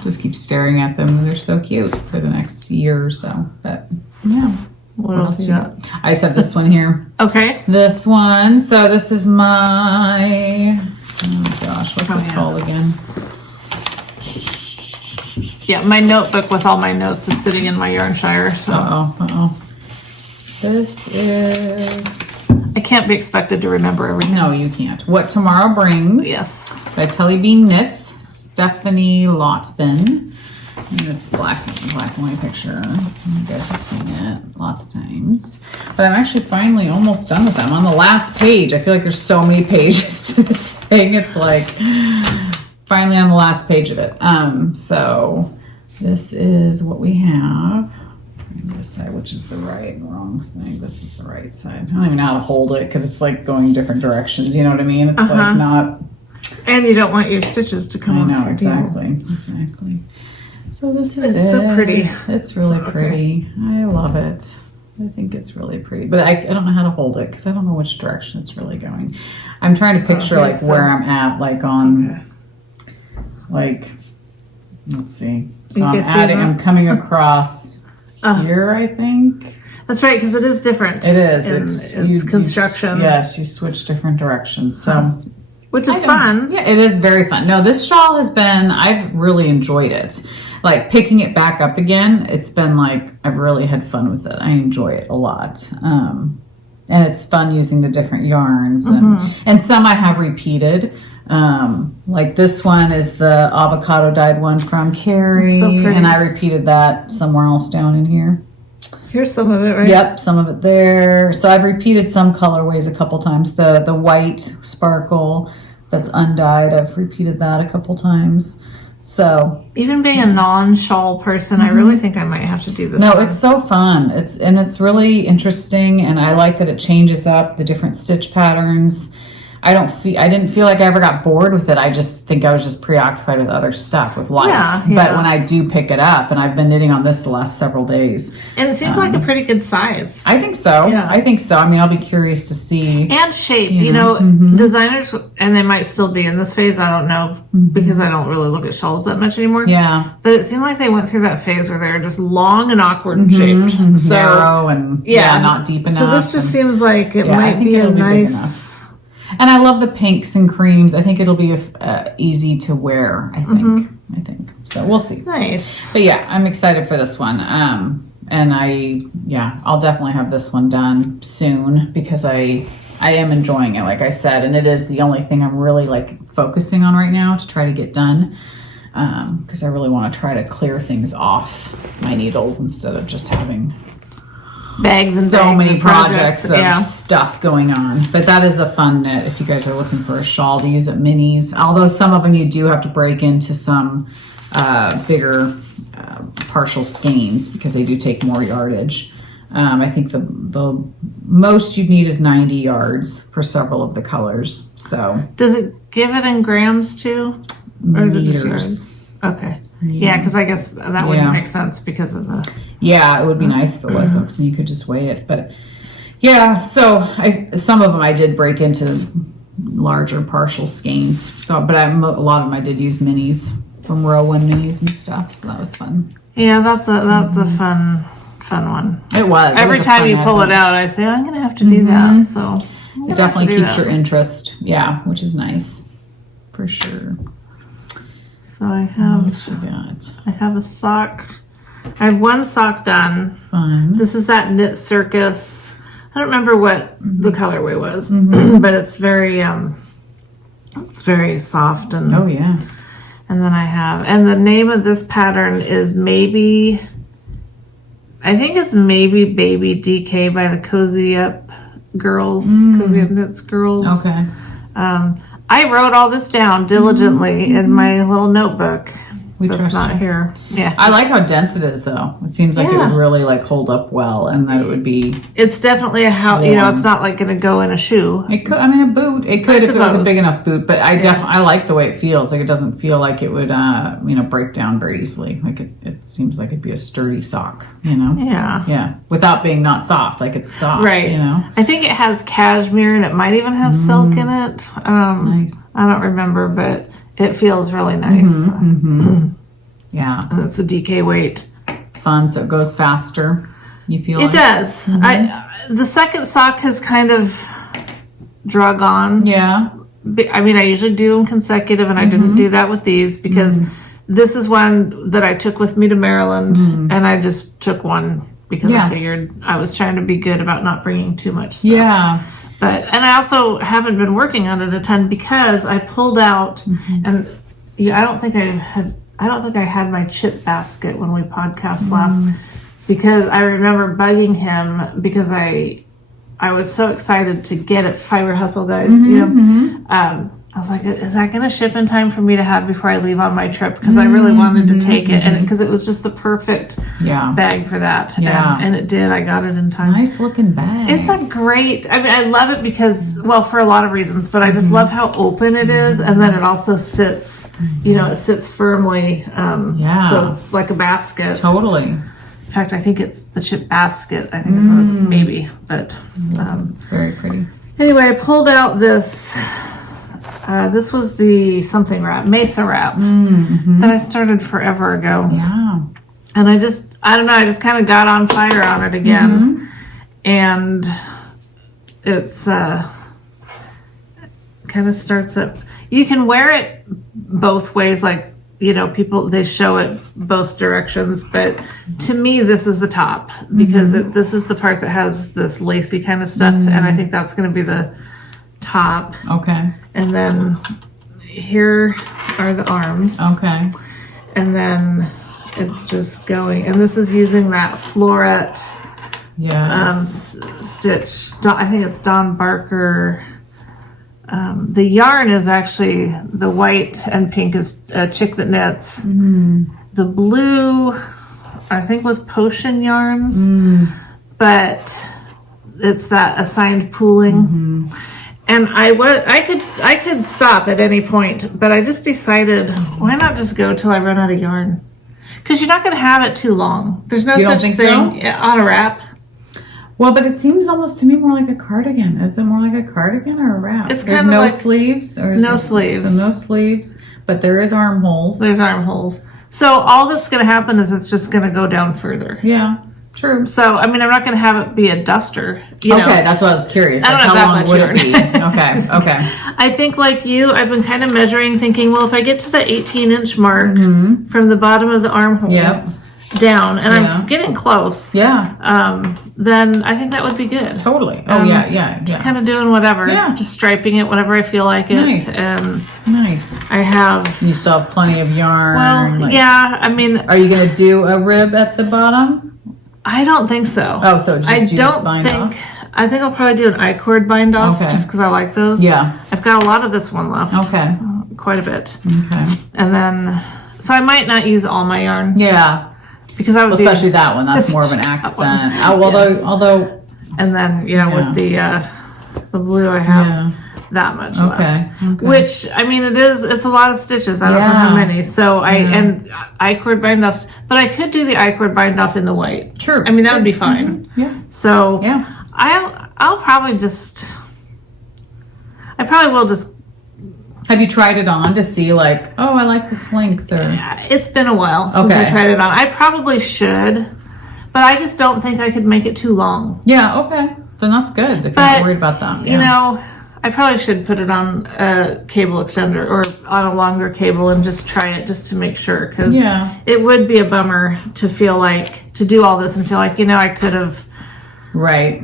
Just keep staring at them, and they're so cute for the next year or so. But yeah, what else you got? I said this one here. Okay, this one. So this is my. Oh gosh, what's it called again? Yeah, my notebook with all my notes is sitting in my yarn shire. So. This is. I can't be expected to remember everything. No, you can't. What Tomorrow Brings. Yes. By Telly Bean Knits, Stephanie Lotbin. And it's black and white picture. You guys have seen it lots of times. But I'm actually finally almost done with them. On the last page, I feel like there's so many pages to this thing. It's like finally on the last page of it. So this is what we have. I'm going to decide which is the right and wrong side. This is the right side. I don't even know how to hold it because it's like going different directions. You know what I mean? It's like not... And you don't want your stitches to come off. I know, exactly. So this is It's so pretty. It's really pretty. I love it. I think it's really pretty. But I don't know how to hold it because I don't know which direction it's really going. I'm trying to picture like where I'm at, like on... Like, let's see. So I'm coming across... here, I think. That's right, because it is different. It is. It's construction. You switch different directions. So, which is fun. Yeah, it is very fun. No, this shawl I've really enjoyed it. Like picking it back up again, it's been like, I've really had fun with it. I enjoy it a lot. And it's fun using the different yarns. And some I have repeated. Like this one is the avocado dyed one from Carrie, so and I repeated that somewhere else down in here. Here's some of it, right? Yep, some of it there. So I've repeated some colorways a couple times. The white sparkle that's undyed, I've repeated that a couple times. So even being a non-shawl person, I really think I might have to do this. No, it's so fun. It's really interesting, and I like that it changes up the different stitch patterns. I didn't feel like I ever got bored with it. I just think I was just preoccupied with other stuff, with life. Yeah. But when I do pick it up, and I've been knitting on this the last several days. And it seems like a pretty good size. I think so. Yeah. I think so. I mean, I'll be curious to see. And shape. You know, designers, and they might still be in this phase, I don't know, because I don't really look at shawls that much anymore. Yeah. But it seemed like they went through that phase where they were just long and awkward and shaped. So, narrow and not deep enough. So this just seems like it might be a nice... And I love the pinks and creams. I think it'll be easy to wear, I think. So we'll see. Nice. But yeah, I'm excited for this one. And I'll definitely have this one done soon because I am enjoying it, like I said. And it is the only thing I'm really like focusing on right now to try to get done. Because I really want to try to clear things off my needles instead of just having... bags and so bags many of projects of stuff going on. But that is a fun knit if you guys are looking for a shawl to use at minis. Although some of them you do have to break into some bigger partial skeins because they do take more yardage. I think the most you need is 90 yards for several of the colors. So does it give it in grams too? Or is it just yards? Okay. Yeah, because I guess that wouldn't make sense because of the... Yeah, it would be nice if it was, so you could just weigh it. But yeah, so some of them I did break into larger partial skeins. So, but a lot of them I did use minis from Whirlwind minis and stuff. So that was fun. Yeah, that's a fun one. It was. Every time you pull it out, I say, I'm going to have to do that. So it definitely keeps your interest. Yeah, which is nice for sure. So I have a sock. I have one sock done. Fun. This is that Knit Circus. I don't remember what the colorway was, but it's very soft and oh yeah. And then and the name of this pattern is Maybe Baby DK by the Cozy Up Girls, Cozy Up Knits Girls. Okay. I wrote all this down diligently in my little notebook. That's not here. Yeah. I like how dense it is, though. It seems like it would really hold up well, and that it would be. It's definitely it's not like going to go in a shoe. It could. I mean, a boot. It could if it was a big enough boot. But I like the way it feels. Like it doesn't feel like it would, break down very easily. Like it seems like it'd be a sturdy sock. Yeah. Yeah. Without being not soft, like it's soft. Right. I think it has cashmere, and it might even have silk in it. Nice. I don't remember, but it feels really nice. Yeah. And it's a DK weight. Fun, so it goes faster. You feel it does. The second sock has kind of drug on. Yeah. I mean, I usually do them consecutive, and I didn't do that with these because this is one that I took with me to Maryland, and I just took one because I figured I was trying to be good about not bringing too much stuff. Yeah. And I also haven't been working on it a ton because I pulled out, and I don't think I had my chip basket when we podcast last, because I remember bugging him because I was so excited to get it. Fiber Hustle, guys. I was like, is that going to ship in time for me to have before I leave on my trip? Because I really wanted to take it, and because it was just the perfect bag for that. Yeah. And it did. I got it in time. Nice looking bag. It's a great, I love it because, well, for a lot of reasons, but I just love how open it is. And then it also sits, it sits firmly. So it's like a basket. Totally. In fact, I think it's the chip basket. I think it's one of maybe, but. It's very pretty. Anyway, I pulled out this. This was the something wrap, Mesa wrap, that I started forever ago. Yeah. And I don't know, I just kind of got on fire on it again. And it's kind of starts up. You can wear it both ways, like, people, they show it both directions. But to me, this is the top because this is the part that has this lacy kind of stuff. And I think that's going to be the top. Okay. And then here are the arms. Okay. And then it's just going. And this is using that floret stitch. I think it's Don Barker. The yarn is actually the white and pink is Chick That Knits. The blue, I think, was Potion Yarns. But it's that assigned pooling. And I could stop at any point, but I just decided, why not just go till I run out of yarn? Because you're not going to have it too long. There's no such thing on a wrap. Well, but it seems almost to me more like a cardigan. Is it more like a cardigan or a wrap? It's There's kind of no like sleeves, or no sleeves. So no sleeves, but there is armholes. There's armholes. So all that's going to happen is it's just going to go down further. Yeah. True. So, I mean, I'm not going to have it be a duster. Okay, that's what I was curious. Like, how long would it be? Okay. I think, like you, I've been kind of measuring, thinking, well, if I get to the 18-inch mark from the bottom of the armhole down, and I'm getting close, then I think that would be good. Totally. Oh, yeah. Just kind of doing whatever. Yeah. Just striping it whenever I feel like it. Nice. Nice. I have... You still have plenty of yarn. Well, I mean... Are you going to do a rib at the bottom? I don't think so. Oh, so just bind off? I think I'll probably do an I-cord bind off just because I like those. Yeah. I've got a lot of this one left. Okay. Quite a bit. Okay. And then, so I might not use all my yarn. Yeah. Because I would especially that one. That's more of an accent. Although. And then, with the blue I have that much Okay. left. Which, I mean, it's a lot of stitches. I don't know how many. So and I-cord bind offs, but I could do the I-cord bind off in the white. Sure. I mean, that would be fine. Yeah. So I'll probably I probably will just. Have you tried it on to see like, oh, I like this length? Or It's been a while since I tried it on. I probably should, but I just don't think I could make it too long. Yeah, okay. Then that's good if you're not worried about that. You know, I probably should put it on a cable extender or on a longer cable and just try it just to make sure. Because it would be a bummer to feel like, to do all this and feel like, you know, I could have. Right.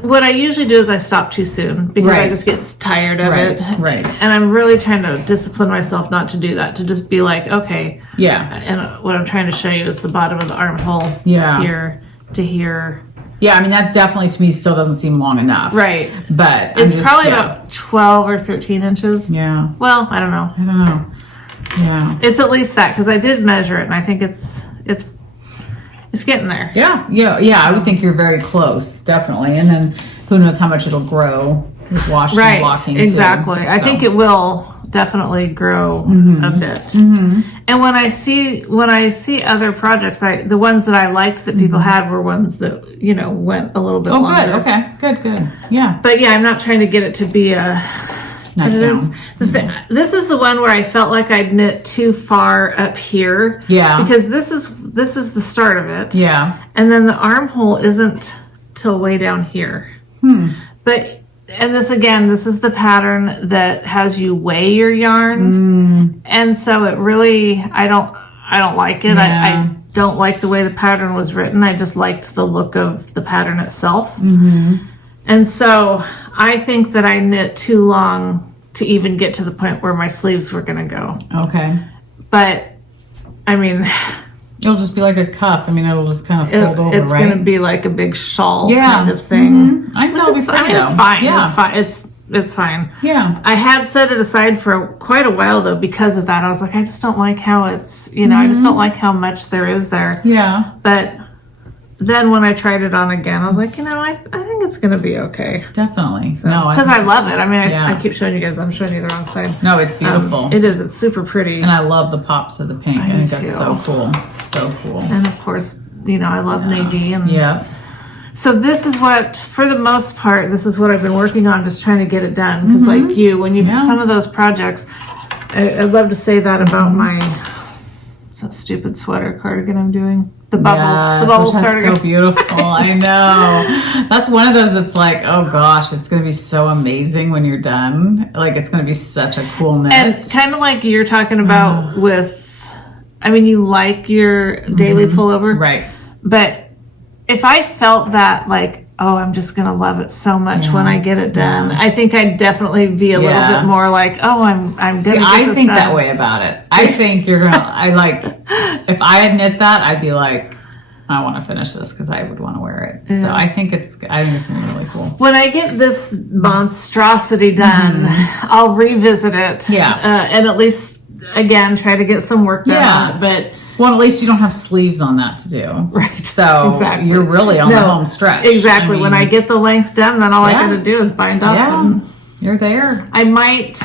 What I usually do is I stop too soon because I just get tired of it. Right. And I'm really trying to discipline myself not to do that, to just be like, okay. Yeah. And what I'm trying to show you is the bottom of the armhole here to here. Yeah, I mean, that definitely to me still doesn't seem long enough. Right. But it's probably about 12 or 13 inches. Yeah. Well, I don't know. Yeah. It's at least that because I did measure it and I think it's getting there. Yeah. I would think you're very close, definitely. And then who knows how much it'll grow with washing and blocking exactly. too. I think it will definitely grow a bit. And when I see other projects, the ones that I liked that people had were ones that, you know, went a little bit longer. Good. Okay. Good. Yeah. But yeah, I'm not trying to get it to be a. But it is this is the one where I felt like I'd knit too far up here. Yeah. Because this is the start of it. Yeah. And then the armhole isn't till way down here. But this is the pattern that has you weigh your yarn. And so it really I don't like it. I don't like the way the pattern was written. I just liked the look of the pattern itself. And so I think that I knit too long to even get to the point where my sleeves were going to go. Okay. But, I mean... It'll just be like a cuff. I mean, it'll just kind of fold over, it's right? going to be like a big shawl kind of thing. I know. It's fine. Yeah. It's fine. It's fine. Yeah. I had set it aside for quite a while, though, because of that. I was like, I just don't like how it's... You know, I just don't like how much there is there. Yeah. But... Then when I tried it on again, I was like, you know, I think it's going to be okay. Definitely. So, because I love it. I mean, Yeah. I keep showing you guys. I'm showing you the wrong side. No, it's beautiful. It is. It's super pretty. And I love the pops of the pink. I think that's so cool. So cool. And of course, you know, I love navy. And so this is what, for the most part, this is what I've been working on, just trying to get it done. Because like you, when you some of those projects, I'd love to say that about my that stupid sweater cardigan I'm doing. The bubbles cardigan. So beautiful. I know. That's one of those that's like, oh gosh, it's going to be so amazing when you're done. Like, it's going to be such a cool knit. And kind of like you're talking about with, I mean, you like your daily pullover. Right. But if I felt that, like, oh, I'm just going to love it so much when I get it done, I think I'd definitely be a little bit more like, oh, I'm going to get I think done. that way about it. I think you're going to, if I had knit that, I'd be like, I want to finish this because I would want to wear it. So I think it's going to be really cool. When I get this monstrosity done, I'll revisit it. Yeah. And at least, again, try to get some work done on it. But well, at least you don't have sleeves on that to do. Right. So you're really on the home stretch. Exactly. When I get the length done, then all I got to do is bind up. Yeah. You're there. I might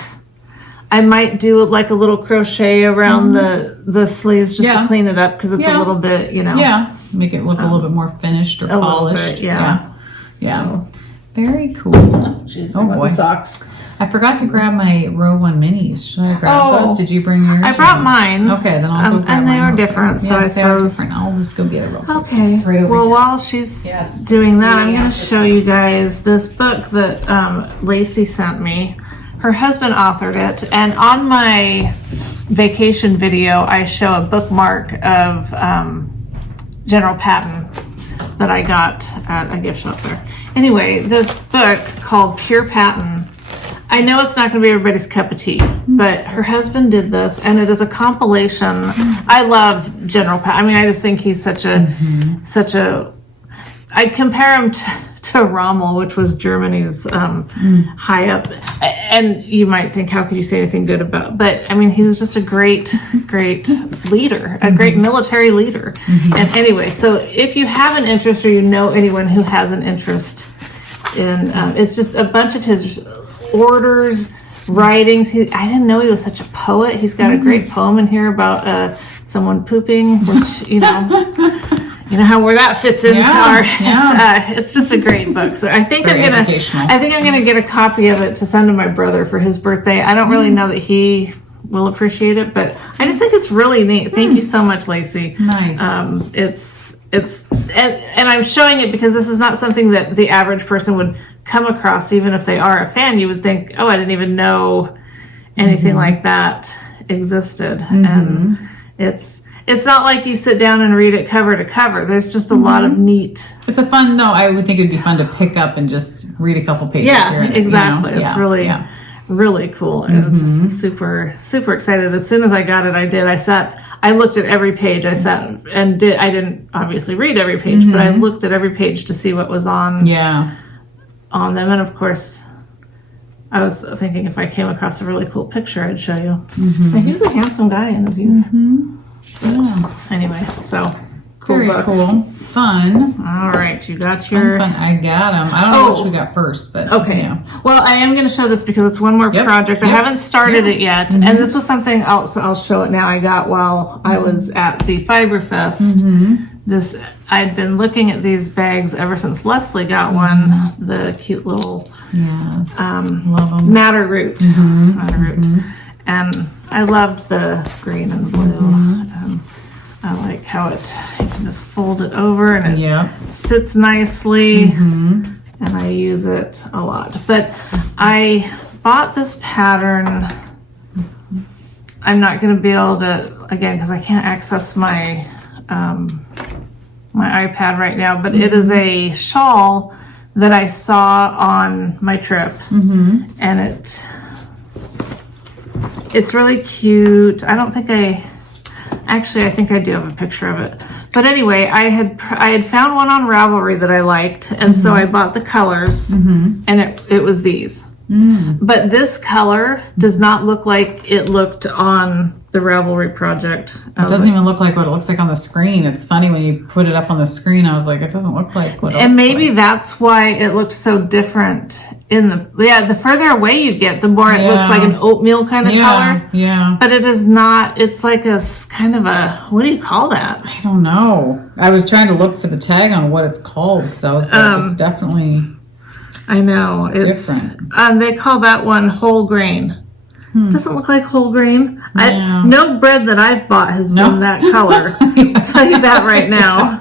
do like a little crochet around the sleeves just to clean it up because it's a little bit, you know. Yeah. Make it look a little bit more finished or polished. Bit, yeah. So. Very cool. Jeez, oh boy. The socks. I forgot to grab my row 1 minis. Should I grab those? Did you bring yours? I brought mine. Okay, then I'll go grab and mine. they are different, so I suppose. They are different. I'll just go get it real quick. Okay. It's right over well, here. while she's doing that, I'm going to show you guys this book that Lacey sent me. Her husband authored it, and on my vacation video, I show a bookmark of General Patton that I got at a gift shop there. Anyway, this book called Pure Patton. I know it's not going to be everybody's cup of tea, but her husband did this, and it is a compilation. I love General Patton. I mean, I just think he's such a. I compare him to Rommel, which was Germany's high up. And you might think, how could you say anything good about? But I mean, he was just a great leader, a great military leader. And anyway, so if you have an interest or you know anyone who has an interest in, it's just a bunch of his orders, writings. I didn't know he was such a poet. He's got a great poem in here about someone pooping, which, you know where that fits into it's just a great book. So I think I'm gonna get a copy of it to send to my brother for his birthday. I don't really know that he will appreciate it, but I just think it's really neat. Thank you so much, Lacey. Nice. And I'm showing it because this is not something that the average person would come across. Even if they are a fan, you would think, oh, I didn't even know anything like that existed. And it's not like you sit down and read it cover to cover. There's just a lot of neat. It's a fun, I would think it'd be fun to pick up and just read a couple pages. Yeah, here, exactly. It's really cool. I was just super, super excited. As soon as I got it, I looked at every page. I didn't obviously read every page, but I looked at every page to see what was on them. And of course, I was thinking if I came across a really cool picture, I'd show you. And he was a handsome guy in his youth. Anyway, so cool. Very cool. Fun. All right, you got your... Fun. I got them. I don't know which we got first, but... Okay. Yeah. Well, I am going to show this because it's one more project. I haven't started it yet, and this was something else. I'll show it now. I got while I was at the Fiber Fest. I'd been looking at these bags ever since Leslie got one. The cute little love them. Madder Root. And I loved the green and blue. I like how you can just fold it over and it sits nicely. And I use it a lot. But I bought this pattern. I'm not going to be able to, again, because I can't access my my iPad right now, but it is a shawl that I saw on my trip. And it's really cute. I think I do have a picture of it. But anyway, I had found one on Ravelry that I liked, and so I bought the colors, and it was these. But this color does not look like it looked on the Ravelry project. It doesn't even look like what it looks like on the screen. It's funny when you put it up on the screen, I was like, it doesn't look like what it looks like. And maybe that's why it looks so different in the further away you get, the more it looks like an oatmeal kind of color. Yeah. But it is not, it's like a kind of a, what do you call that? I don't know. I was trying to look for the tag on what it's called because I was like, it's definitely... I know. It's different. They call that one whole grain. Doesn't look like whole grain. No bread that I've bought has been that color. I'll tell you that right now.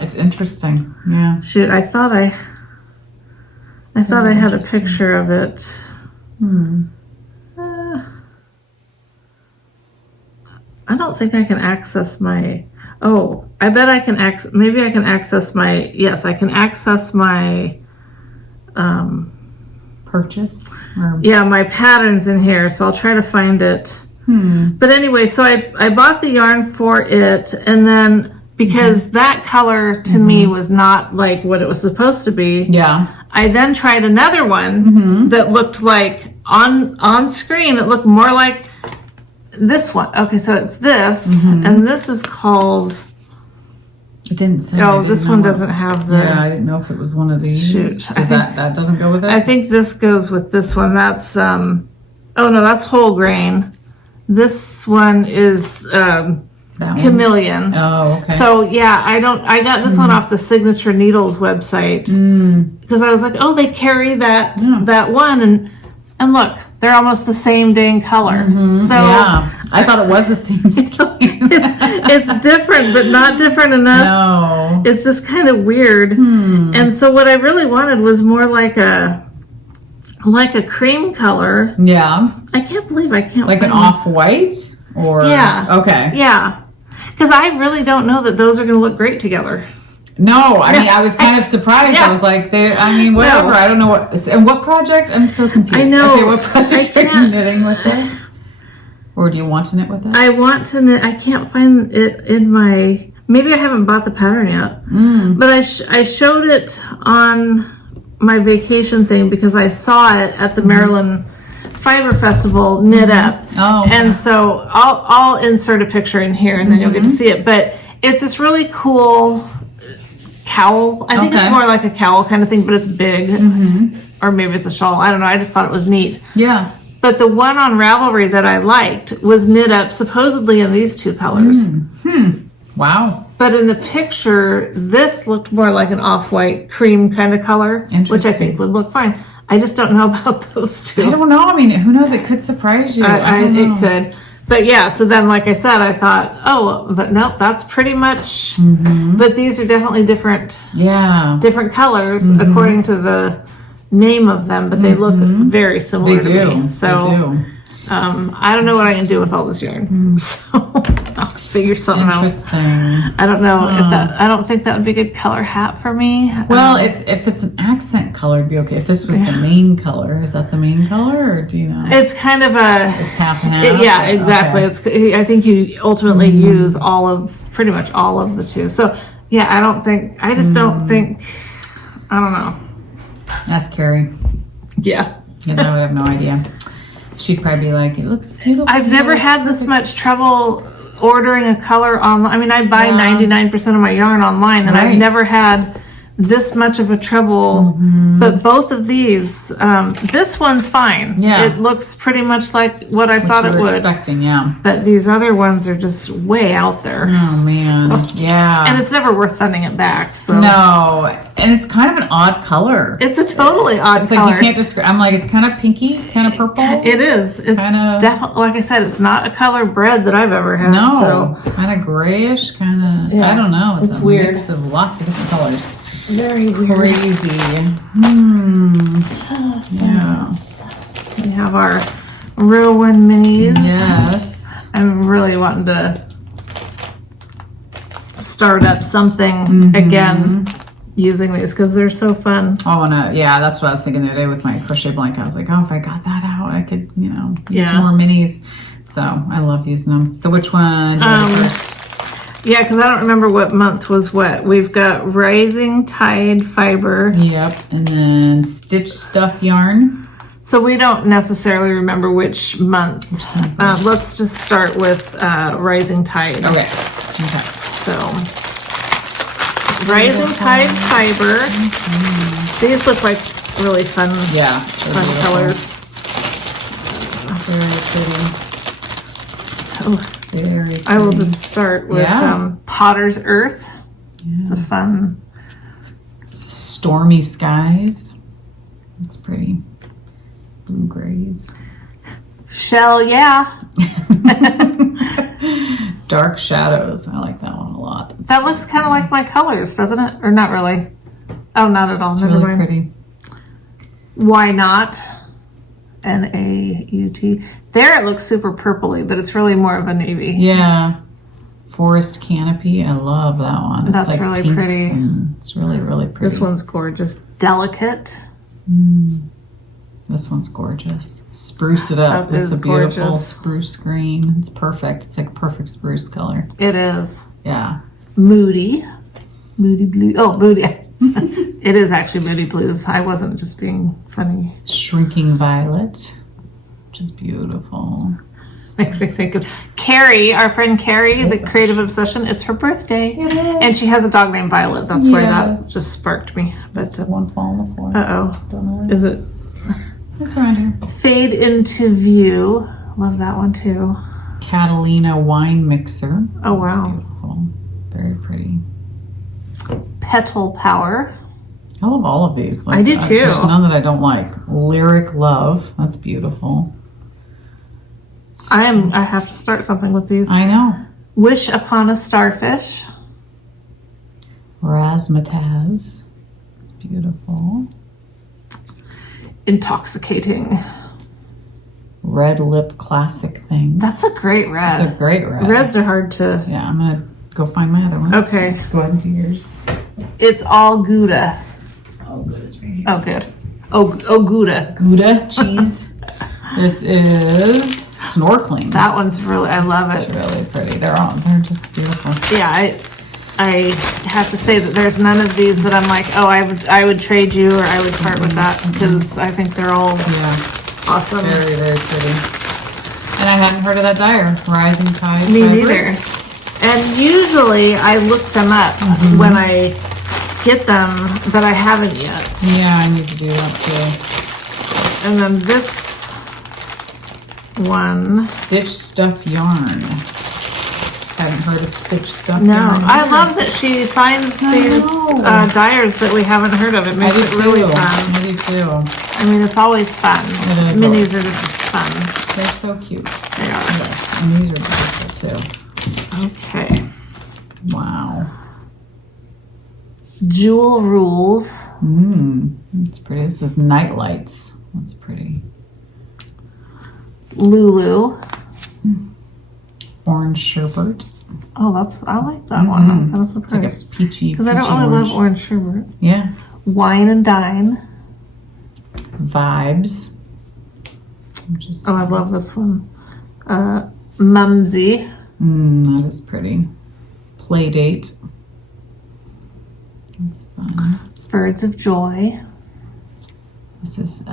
It's interesting. Yeah. Shoot, I thought I had a picture of it. I don't think I can access my... Oh, I bet I can access... Maybe I can access my... Yes, I can access my... Purchase? Yeah, my patterns in here, so I'll try to find it. But anyway, so I bought the yarn for it, and then because that color to me was not like what it was supposed to be, I then tried another one that looked like on screen, it looked more like this one. Okay, so it's this, and this is called... It didn't say. Oh, this one doesn't have the... Yeah, I didn't know if it was one of these. Shoot. That doesn't go with it? I think this goes with this one. That's, oh no, that's whole grain. This one is chameleon. Oh, okay. So yeah, I got this one off the Signature Needles website because I was like, oh, they carry that one, and look, they're almost the same dang color. So I thought it was the same skein. it's different, but not different enough. No, it's just kind of weird. And so what I really wanted was more like a cream color. Yeah, I can't believe I can't like an off-white or okay, because I really don't know that those are going to look great together. No, I mean, I was kind of surprised. I was like, whatever. No. I don't know what project? I'm so confused. I know. Okay, what project are you knitting with this? Or do you want to knit with it? I want to knit. I can't find it in my... Maybe I haven't bought the pattern yet. But I showed it on my vacation thing because I saw it at the Maryland Fiber Festival knit up. Oh. And so I'll insert a picture in here and then you'll get to see it. But it's this really cool... cowl. I think it's more like a cowl kind of thing, but it's big. or maybe it's a shawl. I don't know. I just thought it was neat. Yeah. But the one on Ravelry that I liked was knit up supposedly in these two colors. Wow. But in the picture, this looked more like an off-white cream kind of color, which I think would look fine. I just don't know about those two. I don't know. I mean, who knows? It could surprise you. It could. But yeah, so then like I said, I thought, oh, but nope, that's pretty much, but these are definitely different. Yeah. Different colors according to the name of them, but they look very similar to me. So they do. I don't know what I can do with all this yarn. So I'll figure something out. Interesting. I don't know if that. I don't think that would be a good color hat for me. Well, if it's an accent color, it'd be okay. If this was the main color, is that the main color, or do you know? It's kind of a. It's half and half. Yeah, exactly. Okay. I think you ultimately use pretty much all of the two. So yeah, I just don't think. I don't know. Ask Carrie. Yeah. Because I would have no idea. She'd probably be like, it looks beautiful. I've never had this much trouble ordering a color online. I mean, I buy 99% of my yarn online, and I've never had this much of a trouble. But both of these, this one's fine. Yeah. It looks pretty much like what I thought it would. Expecting, yeah. But these other ones are just way out there. Oh, man. Yeah. And it's never worth sending it back. So. No. And it's kind of an odd color. It's a totally odd color. Like you can't describe. I'm like, it's kind of pinky, kind of purple. It is. It's definitely, like I said, it's not a color bread that I've ever had. No. Kind of grayish, kind of, I don't know. It's a weird. Mix of lots of different colors. Very weird. Crazy. Yeah. We have our Rowan minis. Yes. I'm really wanting to start up something again using these because they're so fun. Oh, and yeah, that's what I was thinking the other day with my crochet blanket. I was like, oh, if I got that out, I could, use more minis. So I love using them. So which one do you want first? Yeah, because I don't remember what month was what. We've got Rising Tide Fiber. Yep, and then Stitch Stuff Yarn. So we don't necessarily remember which month. Let's just start with Rising Tide. Okay. So, Rising Tide Fiber. These look like really fun, fun colors. Very pretty. Very pretty. I will just start with Potter's Earth. It's a fun. Stormy skies. It's pretty. Blue grays. Shell, Dark shadows. I like that one a lot. That looks kind of like my colors, doesn't it? Or not really? Oh, not at all. It's Never really mind. pretty. Why not? NAUT. There it looks super purpley, but it's really more of a navy. Yeah. Forest Canopy. I love that one. It's That's like really pretty. It's really, really pretty. This one's gorgeous. Delicate. This one's gorgeous. Spruce it up. It's a beautiful spruce green. It's perfect. It's like a perfect spruce color. It is. Yeah. Moody. Moody blue. Oh, moody. It is actually moody blues. I wasn't just being funny. Shrinking violet, which is beautiful. Makes me think of Carrie, our friend Carrie, the Creative Obsession. It's her birthday. It is. And she has a dog named Violet. That's why that just sparked me. But one fall on the floor. Don't know. Is it? It's around here. Fade into View. Love that one too. Catalina Wine Mixer. Oh, wow. That's beautiful. Very pretty. Petal Power. I love all of these. I do too. There's none that I don't like. Lyric Love. That's beautiful. I have to start something with these. I know. Wish Upon a Starfish. Razzmatazz. It's beautiful. Intoxicating. Red Lip Classic Thing. That's a great red. That's a great red. Reds are hard to... Yeah, I'm going to go find my other one. Okay. Go ahead and do yours. It's all Gouda. Oh, good. It's right here. Oh, good. Oh, Gouda. Gouda cheese. This is Snorkeling. That one's really... I love it. It's really pretty. They're just beautiful. Yeah, I have to say that there's none of these that I'm like, oh, I would trade you or I would part with that because I think they're all awesome. Very, very pretty. And I hadn't heard of that dyer, Rising Tide. Me neither. And usually I look them up when I get them, but I haven't yet. Yeah, I need to do that too. And then this one. Stitch Stuff yarn. Hadn't heard of Stitch Stuff No, yarn. I love that she finds these dyers that we haven't heard of. It makes it really fun. I do too. I mean, it's always fun. It is Minis are just fun. They're so cute. They are. Yes, and these are beautiful too. Okay. Wow. Jewel Rules. That's pretty. This is Night Lights. That's pretty. Lulu. Orange Sherbet. Oh, I like that one. I'm kind of surprised. It's like a peachy, because I don't really orange. love orange sherbet. Yeah. Wine and Dine. Vibes. Oh, I love this one. Mumsy. That is pretty. Playdate. That's fun. Birds of Joy. This is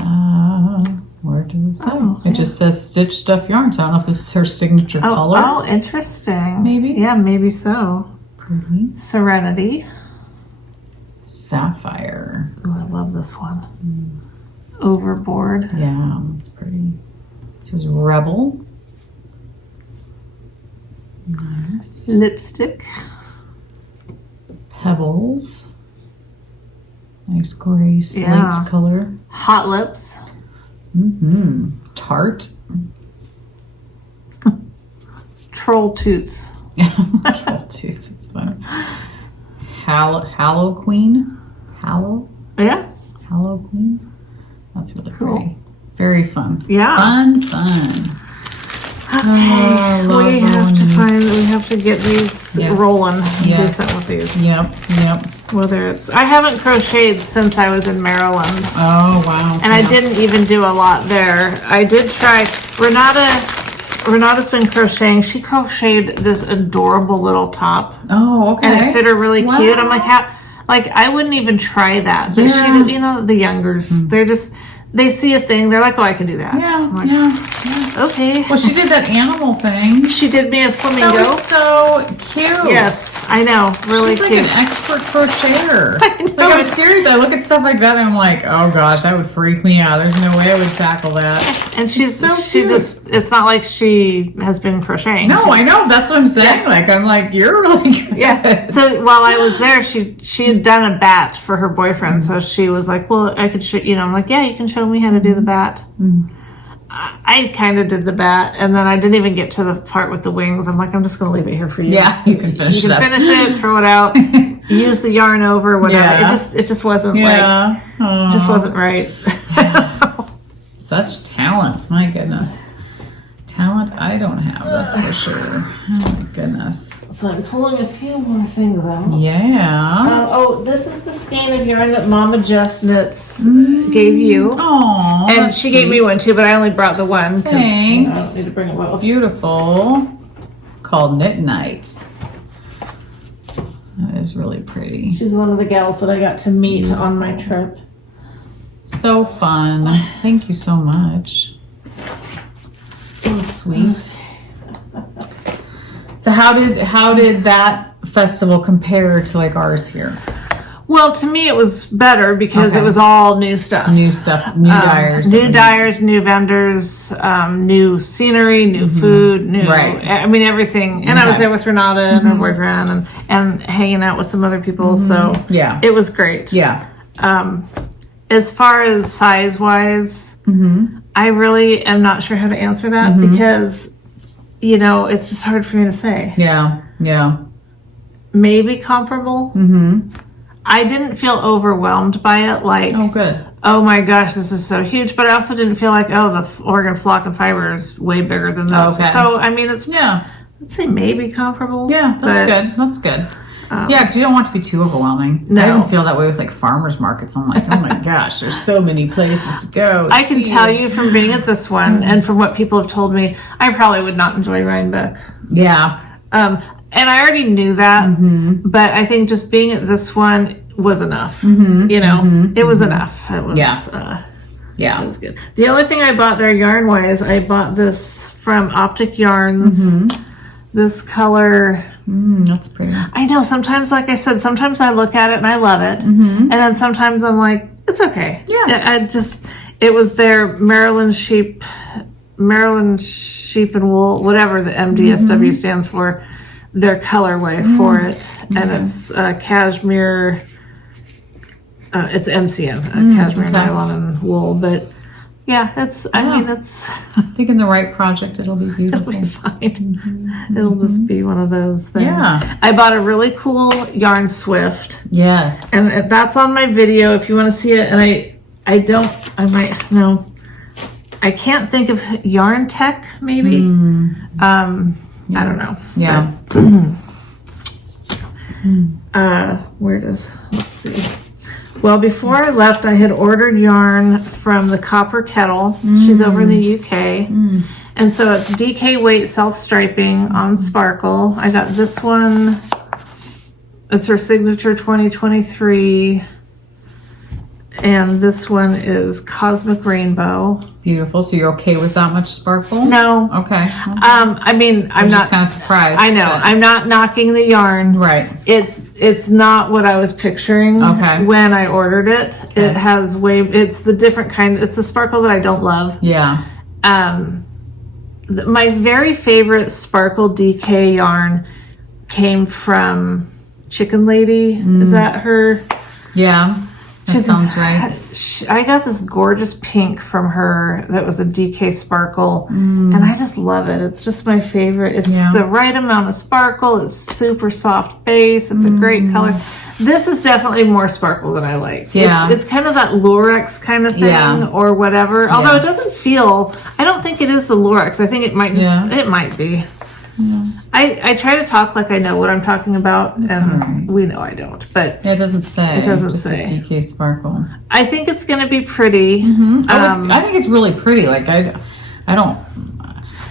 where does it say? Oh, It just says Stitch Stuff yarn. So I don't know if this is her signature color. Oh, interesting. Maybe. Yeah, maybe so. Pretty. Serenity. Sapphire. Oh, I love this one. Overboard. Yeah, that's pretty. This is Rebel. Nice. Lipstick. Pebbles. Nice gray slate Yeah. color. Hot Lips. Tart. Troll Toots. Troll tooth. It's fun. Hallow Queen. Hallow Queen. That's really Cool. pretty. Very fun. Yeah. Fun. Okay. We have to get these rolling. Yes. Do something with these. Yep. Whether it's, I haven't crocheted since I was in Maryland. Oh, wow. And I didn't even do a lot there. I did try, Renata's been crocheting. She crocheted this adorable little top. Oh, okay. And it fit her really cute. I'm like, I wouldn't even try that. But Yeah. she, the youngers, they see a thing, they're like, oh, I can do that. I'm like, okay. Well, she did that animal thing. She did me a flamingo. That was so cute. Yes, I know. Really She's cute. like an expert crocheter. I know. Like, I'm serious. I look at stuff like that and I'm like, oh gosh, that would freak me out. There's no way I would tackle that. And she's so she cute. it's not like she has been crocheting. No, I know. That's what I'm saying. Yeah. Like, I'm like, you're really good. Yeah. So while I was there, she had done a bat for her boyfriend. So she was like, well, I could show, I'm like, yeah, you can show me how to do the bat. I kind of did the bat, and then I didn't even get to the part with the wings. I'm like, I'm just going to leave it here for you. Yeah, you can finish You can finish it, throw it out, use the yarn over, whatever. Yeah. It just wasn't just wasn't right. Such talent. My goodness. Talent I don't have, that's for sure. Oh my goodness. So I'm pulling a few more things out. Yeah. This is the skein of yarn that Mama Just Knits gave you. Aww. And she gave me one too, but I only brought the one. Thanks. I need to bring it well. Beautiful. Called Knit Night. That is really pretty. She's one of the gals that I got to meet on my trip. So fun. Thank you so much. So sweet. So how did that festival compare to like ours here? Well, to me it was better because Okay. it was all new stuff. New stuff, new dyers. New dyers, new vendors, new scenery, new food, new, Right. I mean, everything. And I was there with Renata and her boyfriend and hanging out with some other people. So Yeah. it was great. Yeah. As far as size-wise, I really am not sure how to answer that because, it's just hard for me to say. Yeah. Yeah. Maybe comparable. I didn't feel overwhelmed by it. Like, Oh, good. oh my gosh, this is so huge. But I also didn't feel like, oh, the Oregon Flock and Fiber is way bigger than this. Okay. So, I mean, it's, Yeah. let's say maybe comparable. Yeah. That's but, good. That's good. Yeah, because you don't want it to be too overwhelming. No. I even feel that way with like farmers markets. I'm like, oh my gosh, there's so many places to go. I can tell you from being at this one and from what people have told me, I probably would not enjoy Rhinebeck. Yeah. And I already knew that, but I think just being at this one was enough. It was enough. It was, Yeah. it was good. The only thing I bought there yarn-wise, I bought this from Optic Yarns. this color. That's pretty. I know, sometimes, like I said, sometimes I look at it and I love it. And then sometimes I'm like, it's okay. Yeah. It was their Maryland sheep and wool, whatever the MDSW stands for, their colorway for it. And it's cashmere, it's MCM, cashmere, nylon, and wool. But yeah, I think in the right project, it'll be beautiful. It'll be fine. It'll just be one of those things. Yeah. I bought a really cool yarn Swift. Yes. And that's on my video if you want to see it. And I can't think of Yarn Tech, maybe. I don't know. Yeah. Let's see. Well, before I left, I had ordered yarn from the Copper Kettle. She's over in the UK. And so it's DK weight self-striping on Sparkle. I got this one. It's her signature 2023. And this one is Cosmic Rainbow. Beautiful. So you're okay with that much sparkle? No. Okay. I mean, I'm just not kind of surprised. I know. But... I'm not knocking the yarn. Right. It's not what I was picturing when I ordered it. Okay. It has it's the different kind. It's the sparkle that I don't love. Yeah. My very favorite sparkle DK yarn came from Chicken Lady. Is that her? Yeah. That sounds right. I got this gorgeous pink from her that was a DK sparkle, and I just love it. It's just my favorite. It's the right amount of sparkle. It's super soft base. It's a great color. This is definitely more sparkle than I like. Yeah. It's kind of that Lurex kind of thing or whatever. Although it doesn't feel, I don't think it is the Lurex. I think it might it might be. Yeah. I try to talk like I know what I'm talking about, and we know I don't. But it doesn't say. It doesn't just say. DK Sparkle. I think it's going to be pretty. I think it's really pretty. Like I don't.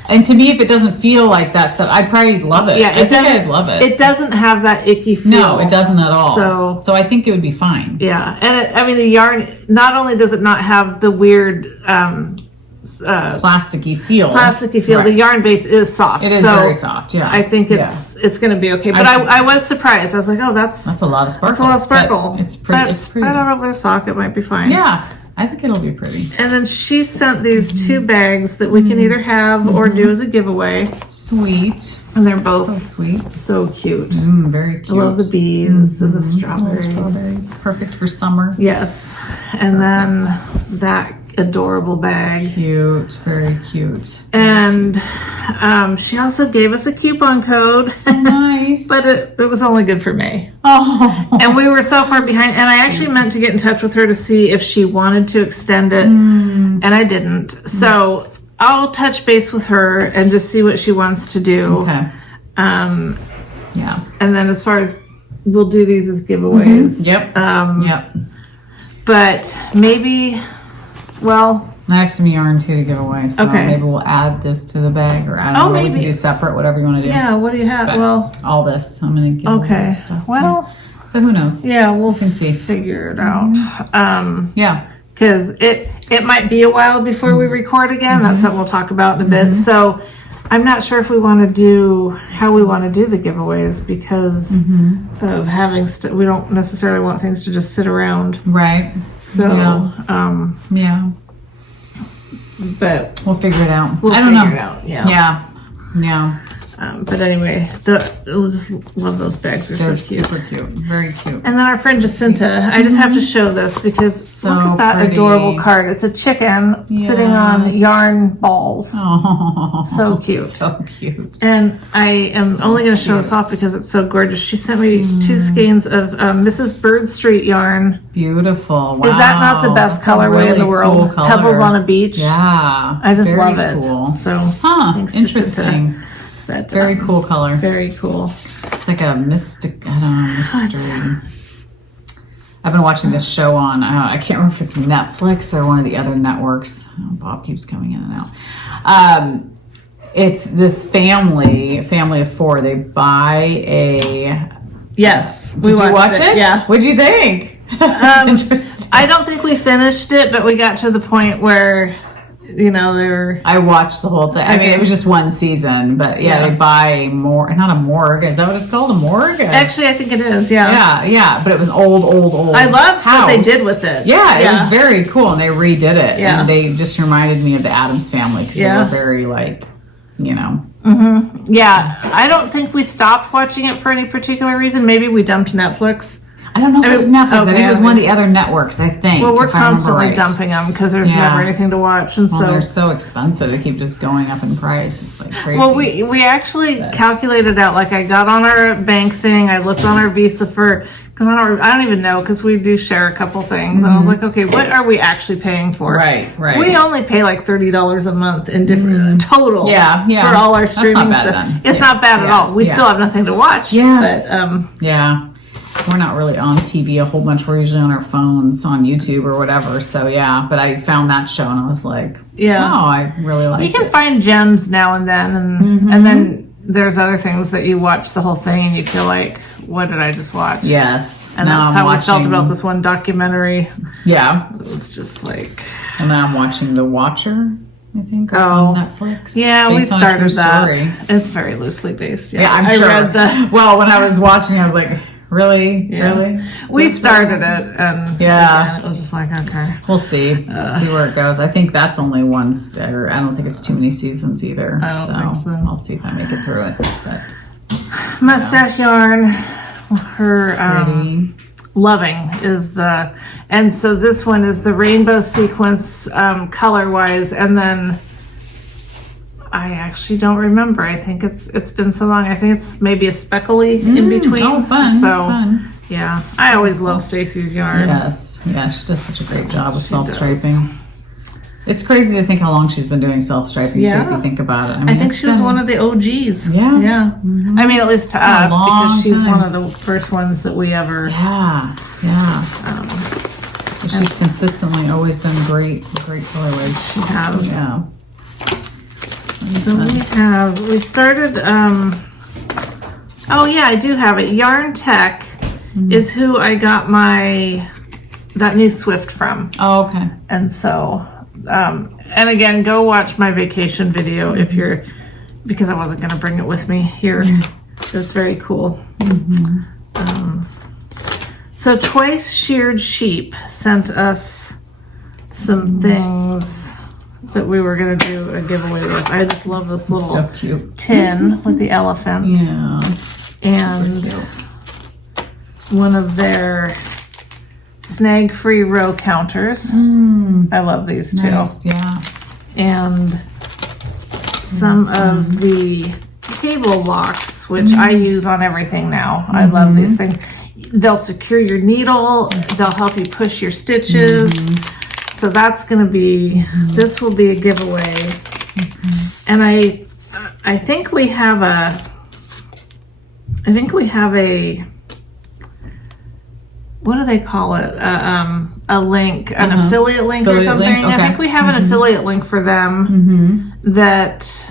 And to me, if it doesn't feel like that stuff, I'd probably love it. Yeah, I'd love it. It doesn't have that icky feel. No, it doesn't at all. So I think it would be fine. Yeah, and the yarn. Not only does it not have the weird. Plasticky feel. Right. The yarn base is soft. It is very soft. Yeah, I think it's going to be okay. But I was surprised. I was like, oh, that's a lot of sparkle. That's a lot of sparkle. It's pretty. It's pretty. Right on over the sock. It might be fine. Yeah, I think it'll be pretty. And then she sent these 2 bags that we can either have or do as a giveaway. Sweet. And they're both so sweet, so cute. Very cute. I love the bees and the strawberries. Perfect for summer. Yes, and then that adorable bag. Cute, very cute. And she also gave us a coupon code. So nice. But it was only good for May. Oh. And we were so far behind. And I actually meant to get in touch with her to see if she wanted to extend it. And I didn't. So I'll touch base with her and just see what she wants to do. Okay. Yeah. And then as far as we'll do these as giveaways. Yep. But maybe... Well, I have some yarn too to give away, so maybe we'll add this to the bag, or I don't know. We can do separate, whatever you want to do. Yeah, what do you have? But all this, I'm going to give away stuff. Well, so who knows? Yeah, we can see, figure it out. Yeah, because it might be a while before we record again. That's something we'll talk about in a bit. So I'm not sure if we want to do how we want to do the giveaways because of having we don't necessarily want things to just sit around, right? So but we'll figure it out. I don't know. Yeah. But anyway, we'll just love those bags. They're so cute. Super cute. Very cute. And then our friend Jacinta, I just have to show this because look at that pretty. Adorable card. It's a chicken sitting on yarn balls. Oh, so cute. So cute. And I am only going to show this off because it's so gorgeous. She sent me 2 skeins of Mrs. Bird Street yarn. Beautiful. Wow. Is that not the best colorway in the world? Cool Pebbles on a beach. Yeah. I just love it. Cool. So, thanks, interesting. But, very cool color. Very cool. It's like a mystery. I've been watching this show on, I can't remember if it's Netflix or one of the other networks. Oh, Bob keeps coming in and out. It's this family of 4. They buy a... Yes. Did you watch it? Yeah. What'd you think? Interesting. I don't think we finished it, but we got to the point where they're... I watched the whole thing. I mean, it was just one season, but they buy not a morgue. Is that what it's called? A morgue? Actually, I think it is, yeah. Yeah, but it was old I loved what they did with it. Yeah, it was very cool, and they redid it. Yeah. And they just reminded me of the Addams Family, because they were very, Mm-hmm. Yeah, I don't think we stopped watching it for any particular reason. Maybe we dumped Netflix. I don't know if it was Netflix. I think it was one of the other networks, I think. Well, we're constantly dumping them because there's never anything to watch. And they're so expensive. They keep just going up in price. It's like crazy. Well, we actually calculated out, I got on our bank thing. I looked on our Visa because I don't even know, because we do share a couple things. And I was like, okay, what are we actually paying for? Right. We only pay $30 a month in different total. For all our streaming stuff. It's not bad at all. We still have nothing to watch. But we're not really on TV a whole bunch. We're usually on our phones, on YouTube or whatever. So but I found that show and I was like, I really like it. You can find gems now and then, and then there's other things that you watch the whole thing and you feel like, what did I just watch? Yes. And that's how we felt about this one documentary. Yeah. It was just like... And then I'm watching The Watcher, I think. It's on Netflix. Yeah, we started that. It's very loosely based. Yeah, I'm sure. I read well, when I was watching, I was like... Really? We started it, and again, it was just like, okay. We'll see. See where it goes. I think that's only one, or I don't think it's too many seasons either. I don't think so. I'll see if I make it through it. But, Mustache Yarn, her Loving is and so this one is the rainbow sequence color-wise, and then I actually don't remember. I think it's been so long. I think it's maybe a speckly in between. Oh, fun. Fun. Yeah. I always love Stacey's yarn. Yes. Yeah, she does such a great job with self-striping. It's crazy to think how long she's been doing self-striping, too, if you think about it. I think she was one of the OGs. Yeah. Yeah. Mm-hmm. I mean, at least to us, because she's one of the first ones that we ever... Yeah. She's consistently always done great colorways. She has. Yeah. So we started, I do have it. Yarn Tech is who I got that new Swift from. Oh, okay. And so, and again, go watch my vacation video because I wasn't going to bring it with me here. It's very cool. So Twice Sheared Sheep sent us some things that we were going to do a giveaway with. I just love this little so cute tin with the elephant. Yeah. And one of their snag-free row counters. I love these too. Nice, yeah. And some of the cable locks, which I use on everything now. I love these things. They'll secure your needle. They'll help you push your stitches. So that's going to be, this will be a giveaway. And I think we have what do they call it? A link, an affiliate link or something. Link? Okay. I think we have an affiliate link for them that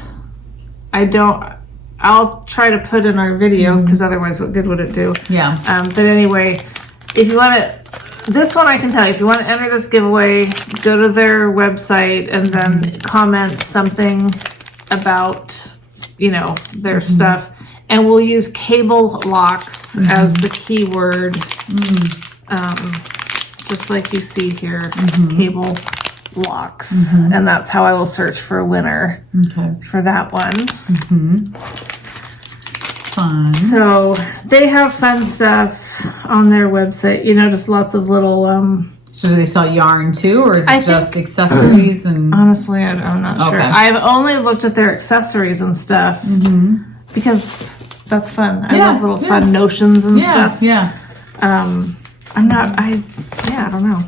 I'll try to put in our video, because otherwise what good would it do? Yeah. But anyway, if you want to, this one I can tell you, if you want to enter this giveaway, go to their website and then comment something about, their stuff. And we'll use cable locks as the keyword, just like you see here, cable locks. And that's how I will search for a winner for that one. Fun. So they have fun stuff on their website, just lots of little... So do they sell yarn too, or is it just accessories? And honestly, I'm not sure. I've only looked at their accessories and stuff because that's fun. I love little fun notions and stuff. Yeah. I don't know.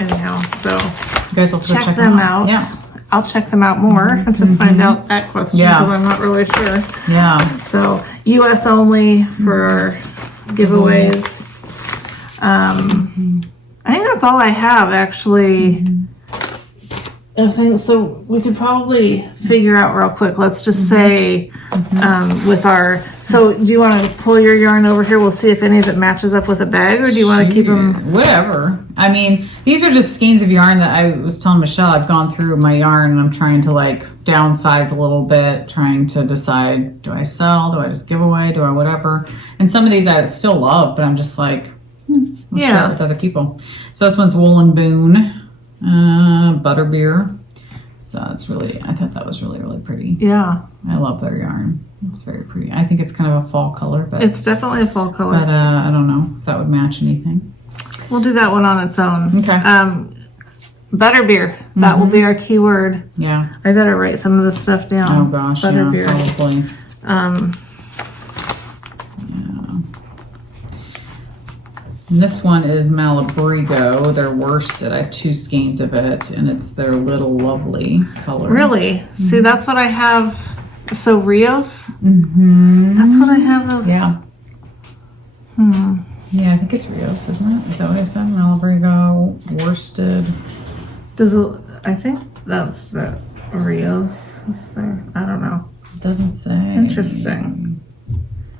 Anyhow, so you guys will check them out. Yeah. I'll check them out more to find out that question, because I'm not really sure. Yeah. So US only for giveaways. I think that's all I have, actually. things. So we could probably figure out real quick. Let's just say with our. So do you want to pull your yarn over here? We'll see if any of it matches up with a bag, or do you want to keep them? Whatever. I mean, these are just skeins of yarn that I was telling Michelle. I've gone through my yarn and I'm trying to like downsize a little bit, trying to decide: do I sell? Do I just give away? Do I whatever? And some of these I still love, but I'm just like, I'll share it with other people. So this one's Woolen Boon. Butterbeer. So it's really, I thought that was really, really pretty. Yeah. I love their yarn. It's very pretty. I think it's kind of a fall color, but it's definitely a fall color. But I don't know if that would match anything. We'll do that one on its own. Okay. Butterbeer. That will be our keyword. Yeah. I better write some of this stuff down. Oh gosh, Butterbeer. yeah, probably. And this one is Malabrigo. They're worsted. I have 2 skeins of it, and it's their Little Lovely color. Really? See, that's what I have. So Rios? That's what I have those. Yeah. Yeah, I think it's Rios, isn't it? Is that what I said? Malabrigo, worsted. I think that's the Rios. Is there? I don't know. It doesn't say. Interesting.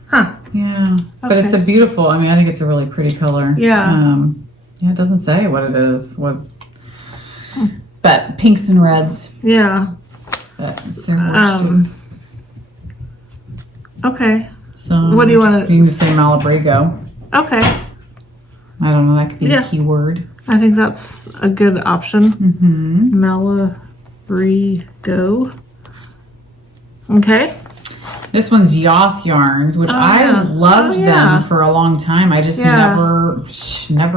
Huh. Yeah, but it's a beautiful, I mean, I think it's a really pretty color. Yeah. Yeah, it doesn't say what it is. But pinks and reds. Yeah. But it's their worsted. Okay. So what do you want to... You can say Malabrigo. Okay. I don't know, that could be a keyword. I think that's a good option. Malabrigo. Okay. This one's Yoth Yarns, which I loved them for a long time. I just never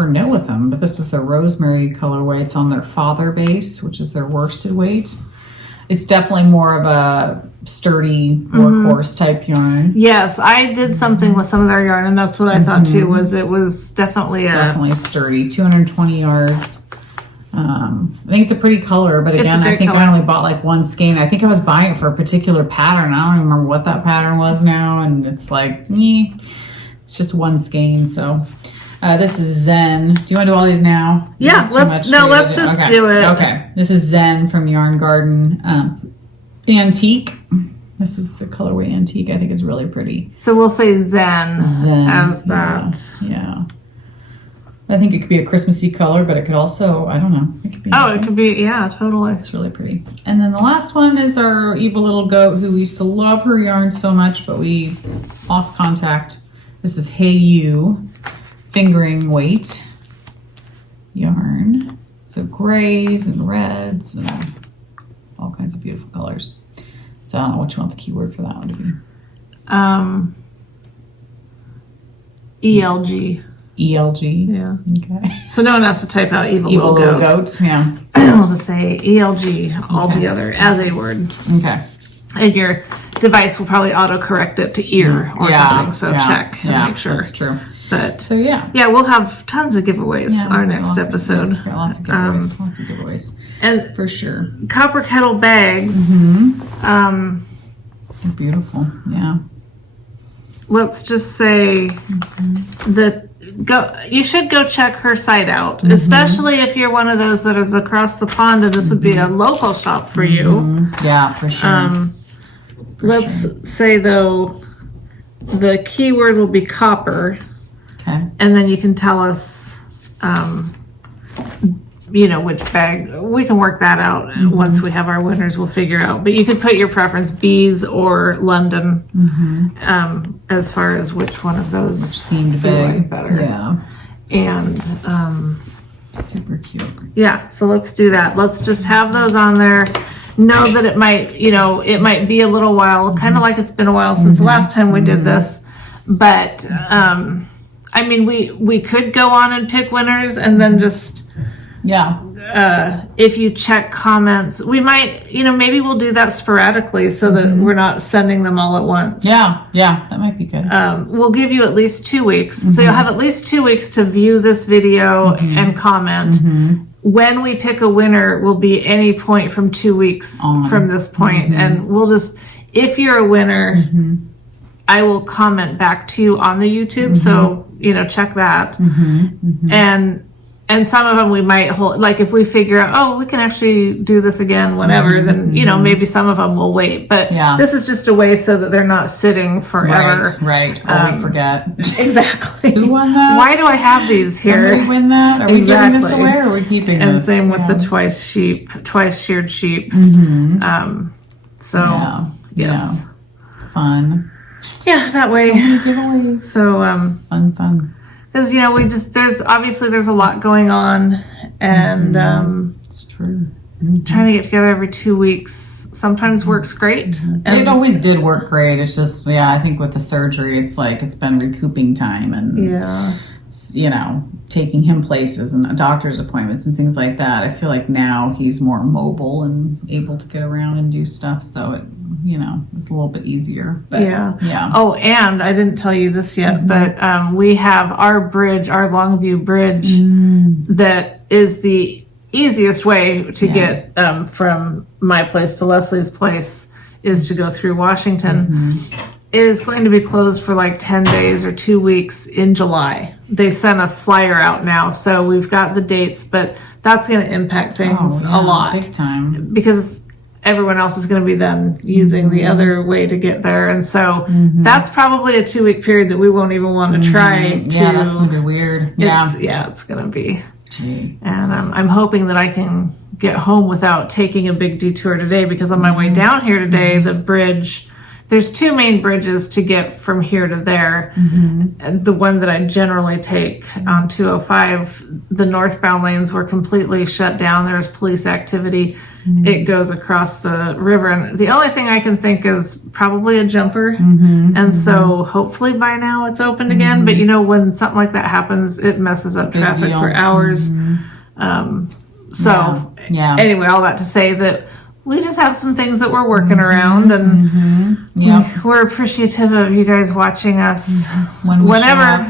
knit with them. But this is their Rosemary colorway. It's on their Father base, which is their worsted weight. It's definitely more of a sturdy workhorse type yarn. Yes, I did something with some of their yarn, and that's what I thought too. It was definitely sturdy. 220 yards. I think it's a pretty color, but again, I think I only bought like 1 skein. I think I was buying it for a particular pattern. I don't even remember what that pattern was now, and it's like, it's just 1 skein. So this is Zen. Do you want to do all these now? Yeah, let's just do it. Okay, this is Zen from Yarn Garden. Antique. This is the colorway Antique. I think it's really pretty. So we'll say Zen as that. Yeah. I think it could be a Christmassy color, but it could also, I don't know. It could be. It could be, yeah, totally. It's really pretty. And then the last one is our evil little goat who we used to love her yarn so much, but we lost contact. This is Hey You fingering weight yarn. So grays and reds and all kinds of beautiful colors. So I don't know what you want the keyword for that one to be. ELG. ELG. Yeah. Okay. So no one has to type out evil little goats. Yeah. We'll just say ELG all together as a word. Okay. And your device will probably autocorrect it to ear or something. So check and make sure. That's true. But so yeah, we'll have tons of giveaways our next episode. Lots of giveaways. Lots of giveaways. And for sure. Copper Kettle bags. They're beautiful. Yeah. Let's just say you should go check her site out, especially if you're one of those that is across the pond and this would be a local shop for you. Yeah, for sure. Let's say though, the keyword will be copper. Okay. And then you can tell us, which bag. We can work that out once we have our winners. We'll figure out. But you could put your preference, Bees or London, as far as which one of those themed bag like better. Yeah. And super cute. Yeah. So let's do that. Let's just have those on there. Know that it might be a little while, kind of like it's been a while since the last time we did this, but. I mean, we could go on and pick winners and then just, if you check comments, we might, maybe we'll do that sporadically so that we're not sending them all at once. Yeah, that might be good. We'll give you at least 2 weeks. So you'll have at least 2 weeks to view this video and comment. When we pick a winner will be any point from 2 weeks from this point. And we'll just, if you're a winner, I will comment back to you on the YouTube. So, check that. And and some of them we might hold, like if we figure out, oh, we can actually do this again whenever, then, you know, maybe some of them will wait. But this is just a way so that they're not sitting forever. Right. Or we forget. Exactly. Who won that? Why do I have these here? Somebody win that? Are we giving this away or are we keeping this? And same with the twice sheared sheep. So, yes. Fun. Yeah, that way. So many giveaways. So, fun. Because, you know, there's a lot going on, and it's true. Trying to get together every 2 weeks sometimes works great. It always did work great. It's just, I think with the surgery, it's like it's been recouping time and, you know, taking him places and doctor's appointments and things like that. I feel like now he's more mobile and able to get around and do stuff. So it, you know, it's a little bit easier. But, yeah. Oh, and I didn't tell you this yet, but we have our bridge, our Longview Bridge, that is the easiest way to get from my place to Leslie's place is to go through Washington. Is going to be closed for like 10 days or 2 weeks in July. They sent a flyer out now, so we've got the dates, but that's going to impact things a lot. Big time. Because everyone else is going to be then using the other way to get there. And so that's probably a 2 week period that we won't even want to try to. Yeah, that's going to be weird. It's going to be. Gee. And I'm hoping that I can get home without taking a big detour today, because on my way down here today, the bridge, there's two main bridges to get from here to there. And the one that I generally take on 205, the northbound lanes were completely shut down. There's police activity. It goes across the river. And the only thing I can think is probably a jumper. And so hopefully by now it's opened again. But you know, when something like that happens, it messes up traffic for hours. Anyway, all that to say that we just have some things that we're working around, and we're appreciative of you guys watching us whenever.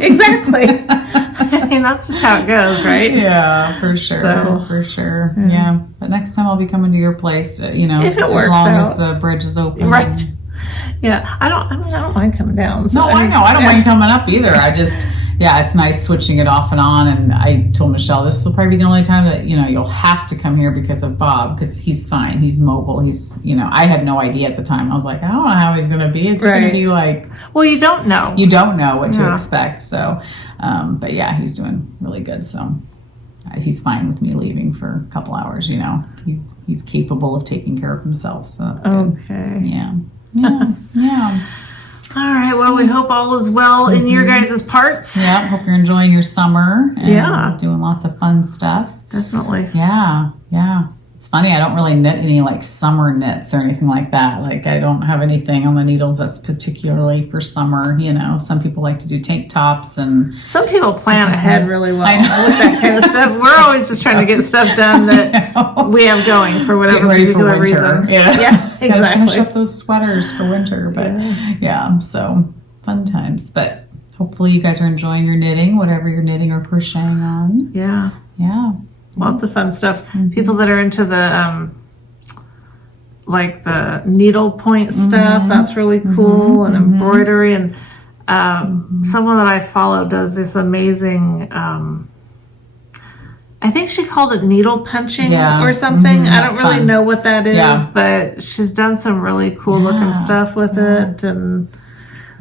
Exactly. I mean, that's just how it goes, right? Yeah, for sure. Yeah. But next time I'll be coming to your place, you know, if it works as long out. as the bridge is open. Right. Yeah. I don't mind coming down. So I know. I don't mind coming up either. I just, it's nice switching it off and on. And I told Michelle, this will probably be the only time that, you know, you'll have to come here because of Bob, because he's fine. He's mobile. He's, you know, I had no idea at the time. I was like, I don't know how he's going to be. Is he going to be like... Well, you don't know. You don't know what to expect. So, but he's doing really good. So he's fine with me leaving for a couple hours, you know. He's capable of taking care of himself. So that's good. Okay. Yeah. All right. Well, we hope all is well in your guys' parts. Yeah. Hope you're enjoying your summer. And doing lots of fun stuff. Definitely. Yeah. It's funny. I don't really knit any like summer knits or anything like that. Like I don't have anything on the needles that's particularly for summer. You know, some people like to do tank tops, and some people plan ahead really well with that kind of stuff. We're always just trying to get stuff done that we have going for whatever particular reason. Yeah, exactly. Finish up those sweaters for winter, but so fun times. But hopefully you guys are enjoying your knitting, whatever you're knitting or crocheting on. Yeah. Lots of fun stuff. People that are into the like the needle point stuff, that's really cool, and embroidery, and someone that I follow does this amazing I think she called it needle punching or something. I don't really know what that is, but she's done some really cool looking stuff with it, and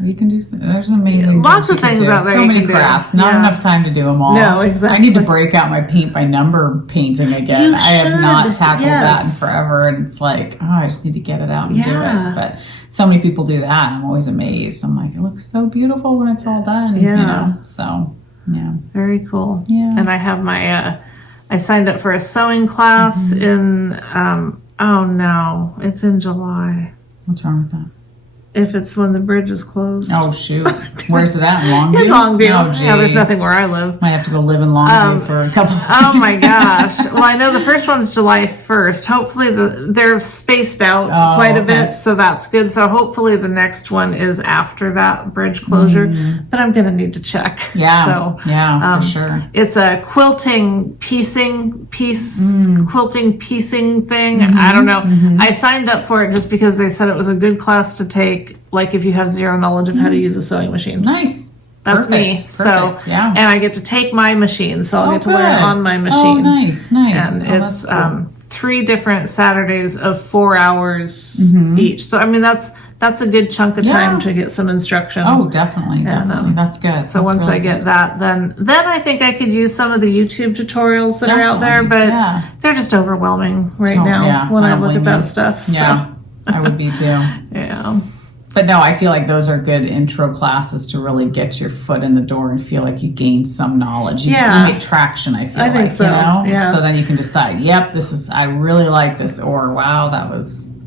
you can do there's amazing lots of things out there. So many crafts, not enough time to do them all. No, exactly. I need to break out my paint by number painting again. I have not tackled that in forever, and it's like, I just need to get it out and do it. But so many people do that. I'm always amazed. I'm like, it looks so beautiful when it's all done. You know? So very cool. And I have my I signed up for a sewing class in it's in July. What's wrong with that? If it's when the bridge is closed. Oh, shoot. Where's it at? In Longview? In Longview. Oh, there's nothing where I live. Might have to go live in Longview for a couple of weeks. Oh, my gosh. Well, I know the first one's July 1st. Hopefully, they're spaced out quite a bit, so that's good. So hopefully the next one is after that bridge closure. But I'm going to need to check. Yeah, so, for sure. It's a quilting piecing thing. I don't know. I signed up for it just because they said it was a good class to take, like if you have zero knowledge of how to use a sewing machine. Nice. That's me. Perfect. So, yeah. and I get to take my machine, so I'll get to good. learn on my Oh, machine. nice. And that's it's cool. 3 different Saturdays of 4 hours each. So I mean that's a good chunk of time to get some instruction. Oh, definitely. That's good. So once I get that, then I think I could use some of the YouTube tutorials that are out there, but they're just overwhelming right now when I look at that stuff. So. Yeah, I would be too. Yeah. But no, I feel like those are good intro classes to really get your foot in the door and feel like you gain some knowledge. You get traction, I feel think so. You know? Yeah. So then you can decide, yep, I really like this, or wow, that was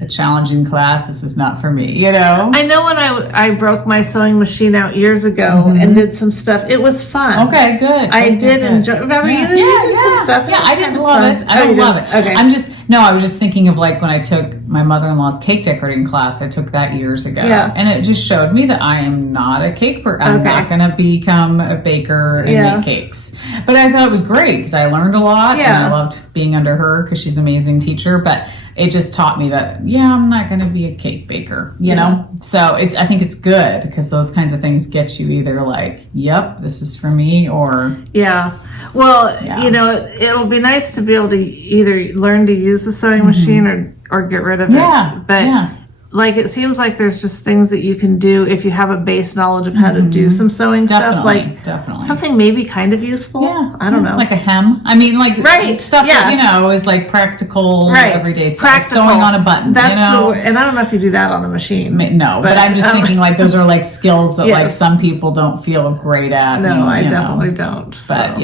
a challenging class. This is not for me, you know? I know when I broke my sewing machine out years ago and did some stuff, it was fun. Okay, good. I did enjoy. Remember you did some stuff? Yeah, I didn't love it. I don't love it. Okay. I was just thinking of like when I took my mother-in-law's cake decorating class. I took that years ago. Yeah. And it just showed me that I am not a cake person. I'm not going to become a baker and make cakes. But I thought it was great because I learned a lot. And I loved being under her because she's an amazing teacher. But it just taught me that, I'm not going to be a cake baker, you know? So I think it's good because those kinds of things get you either like, yep, this is for me, or... Yeah. Well, you know, it'll be nice to be able to either learn to use the sewing machine or get rid of it. But like, it seems like there's just things that you can do if you have a base knowledge of how to do some sewing stuff. Like something maybe kind of useful. Yeah. I don't know. Like a hem. I mean, like stuff that, you know, is like practical everyday stuff. Practical. Like sewing on a button, That's you know? and I don't know if you do that on a machine. No, but I'm just thinking like those are like skills that like some people don't feel great at. No, I definitely don't. But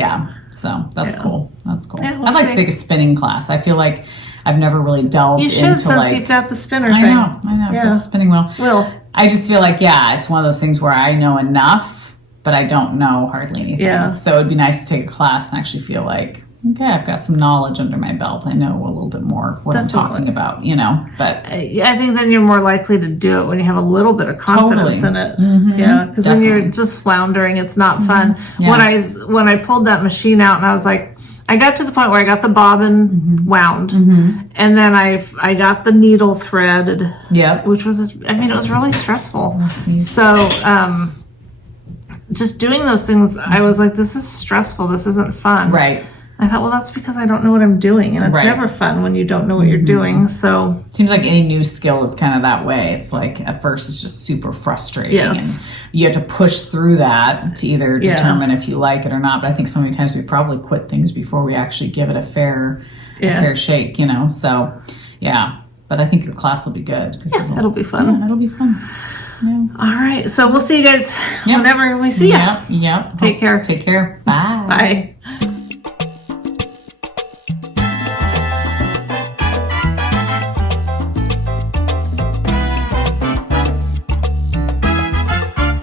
so that's cool. That's cool. Yeah, I'd like to take a spinning class. I feel like I've never really delved into since like... you've got the spinner thing. I know. Yeah. Got the spinning wheel. Well, I just feel like, it's one of those things where I know enough, but I don't know hardly anything. Yeah. So it'd be nice to take a class and actually feel like, okay, I've got some knowledge under my belt. I know a little bit more of what I'm talking about, you know. But I think then you're more likely to do it when you have a little bit of confidence in it. Yeah, because when you're just floundering, it's not fun. Yeah. When I pulled that machine out and I was like, I got to the point where I got the bobbin wound, and then I got the needle threaded. Yeah, which was it was really stressful. So just doing those things, I was like, this is stressful. This isn't fun. Right. I thought, well, that's because I don't know what I'm doing, and it's never fun when you don't know what you're doing. So seems like any new skill is kind of that way. It's like at first it's just super frustrating, and you have to push through that to either determine if you like it or not. But I think so many times we probably quit things before we actually give it a fair shake, you know. So but I think your class will be good because it'll be fun. Yeah, it'll be fun. Yeah. All right, so we'll see you guys whenever we see you. Yep. Take care. Take care. Bye. Bye.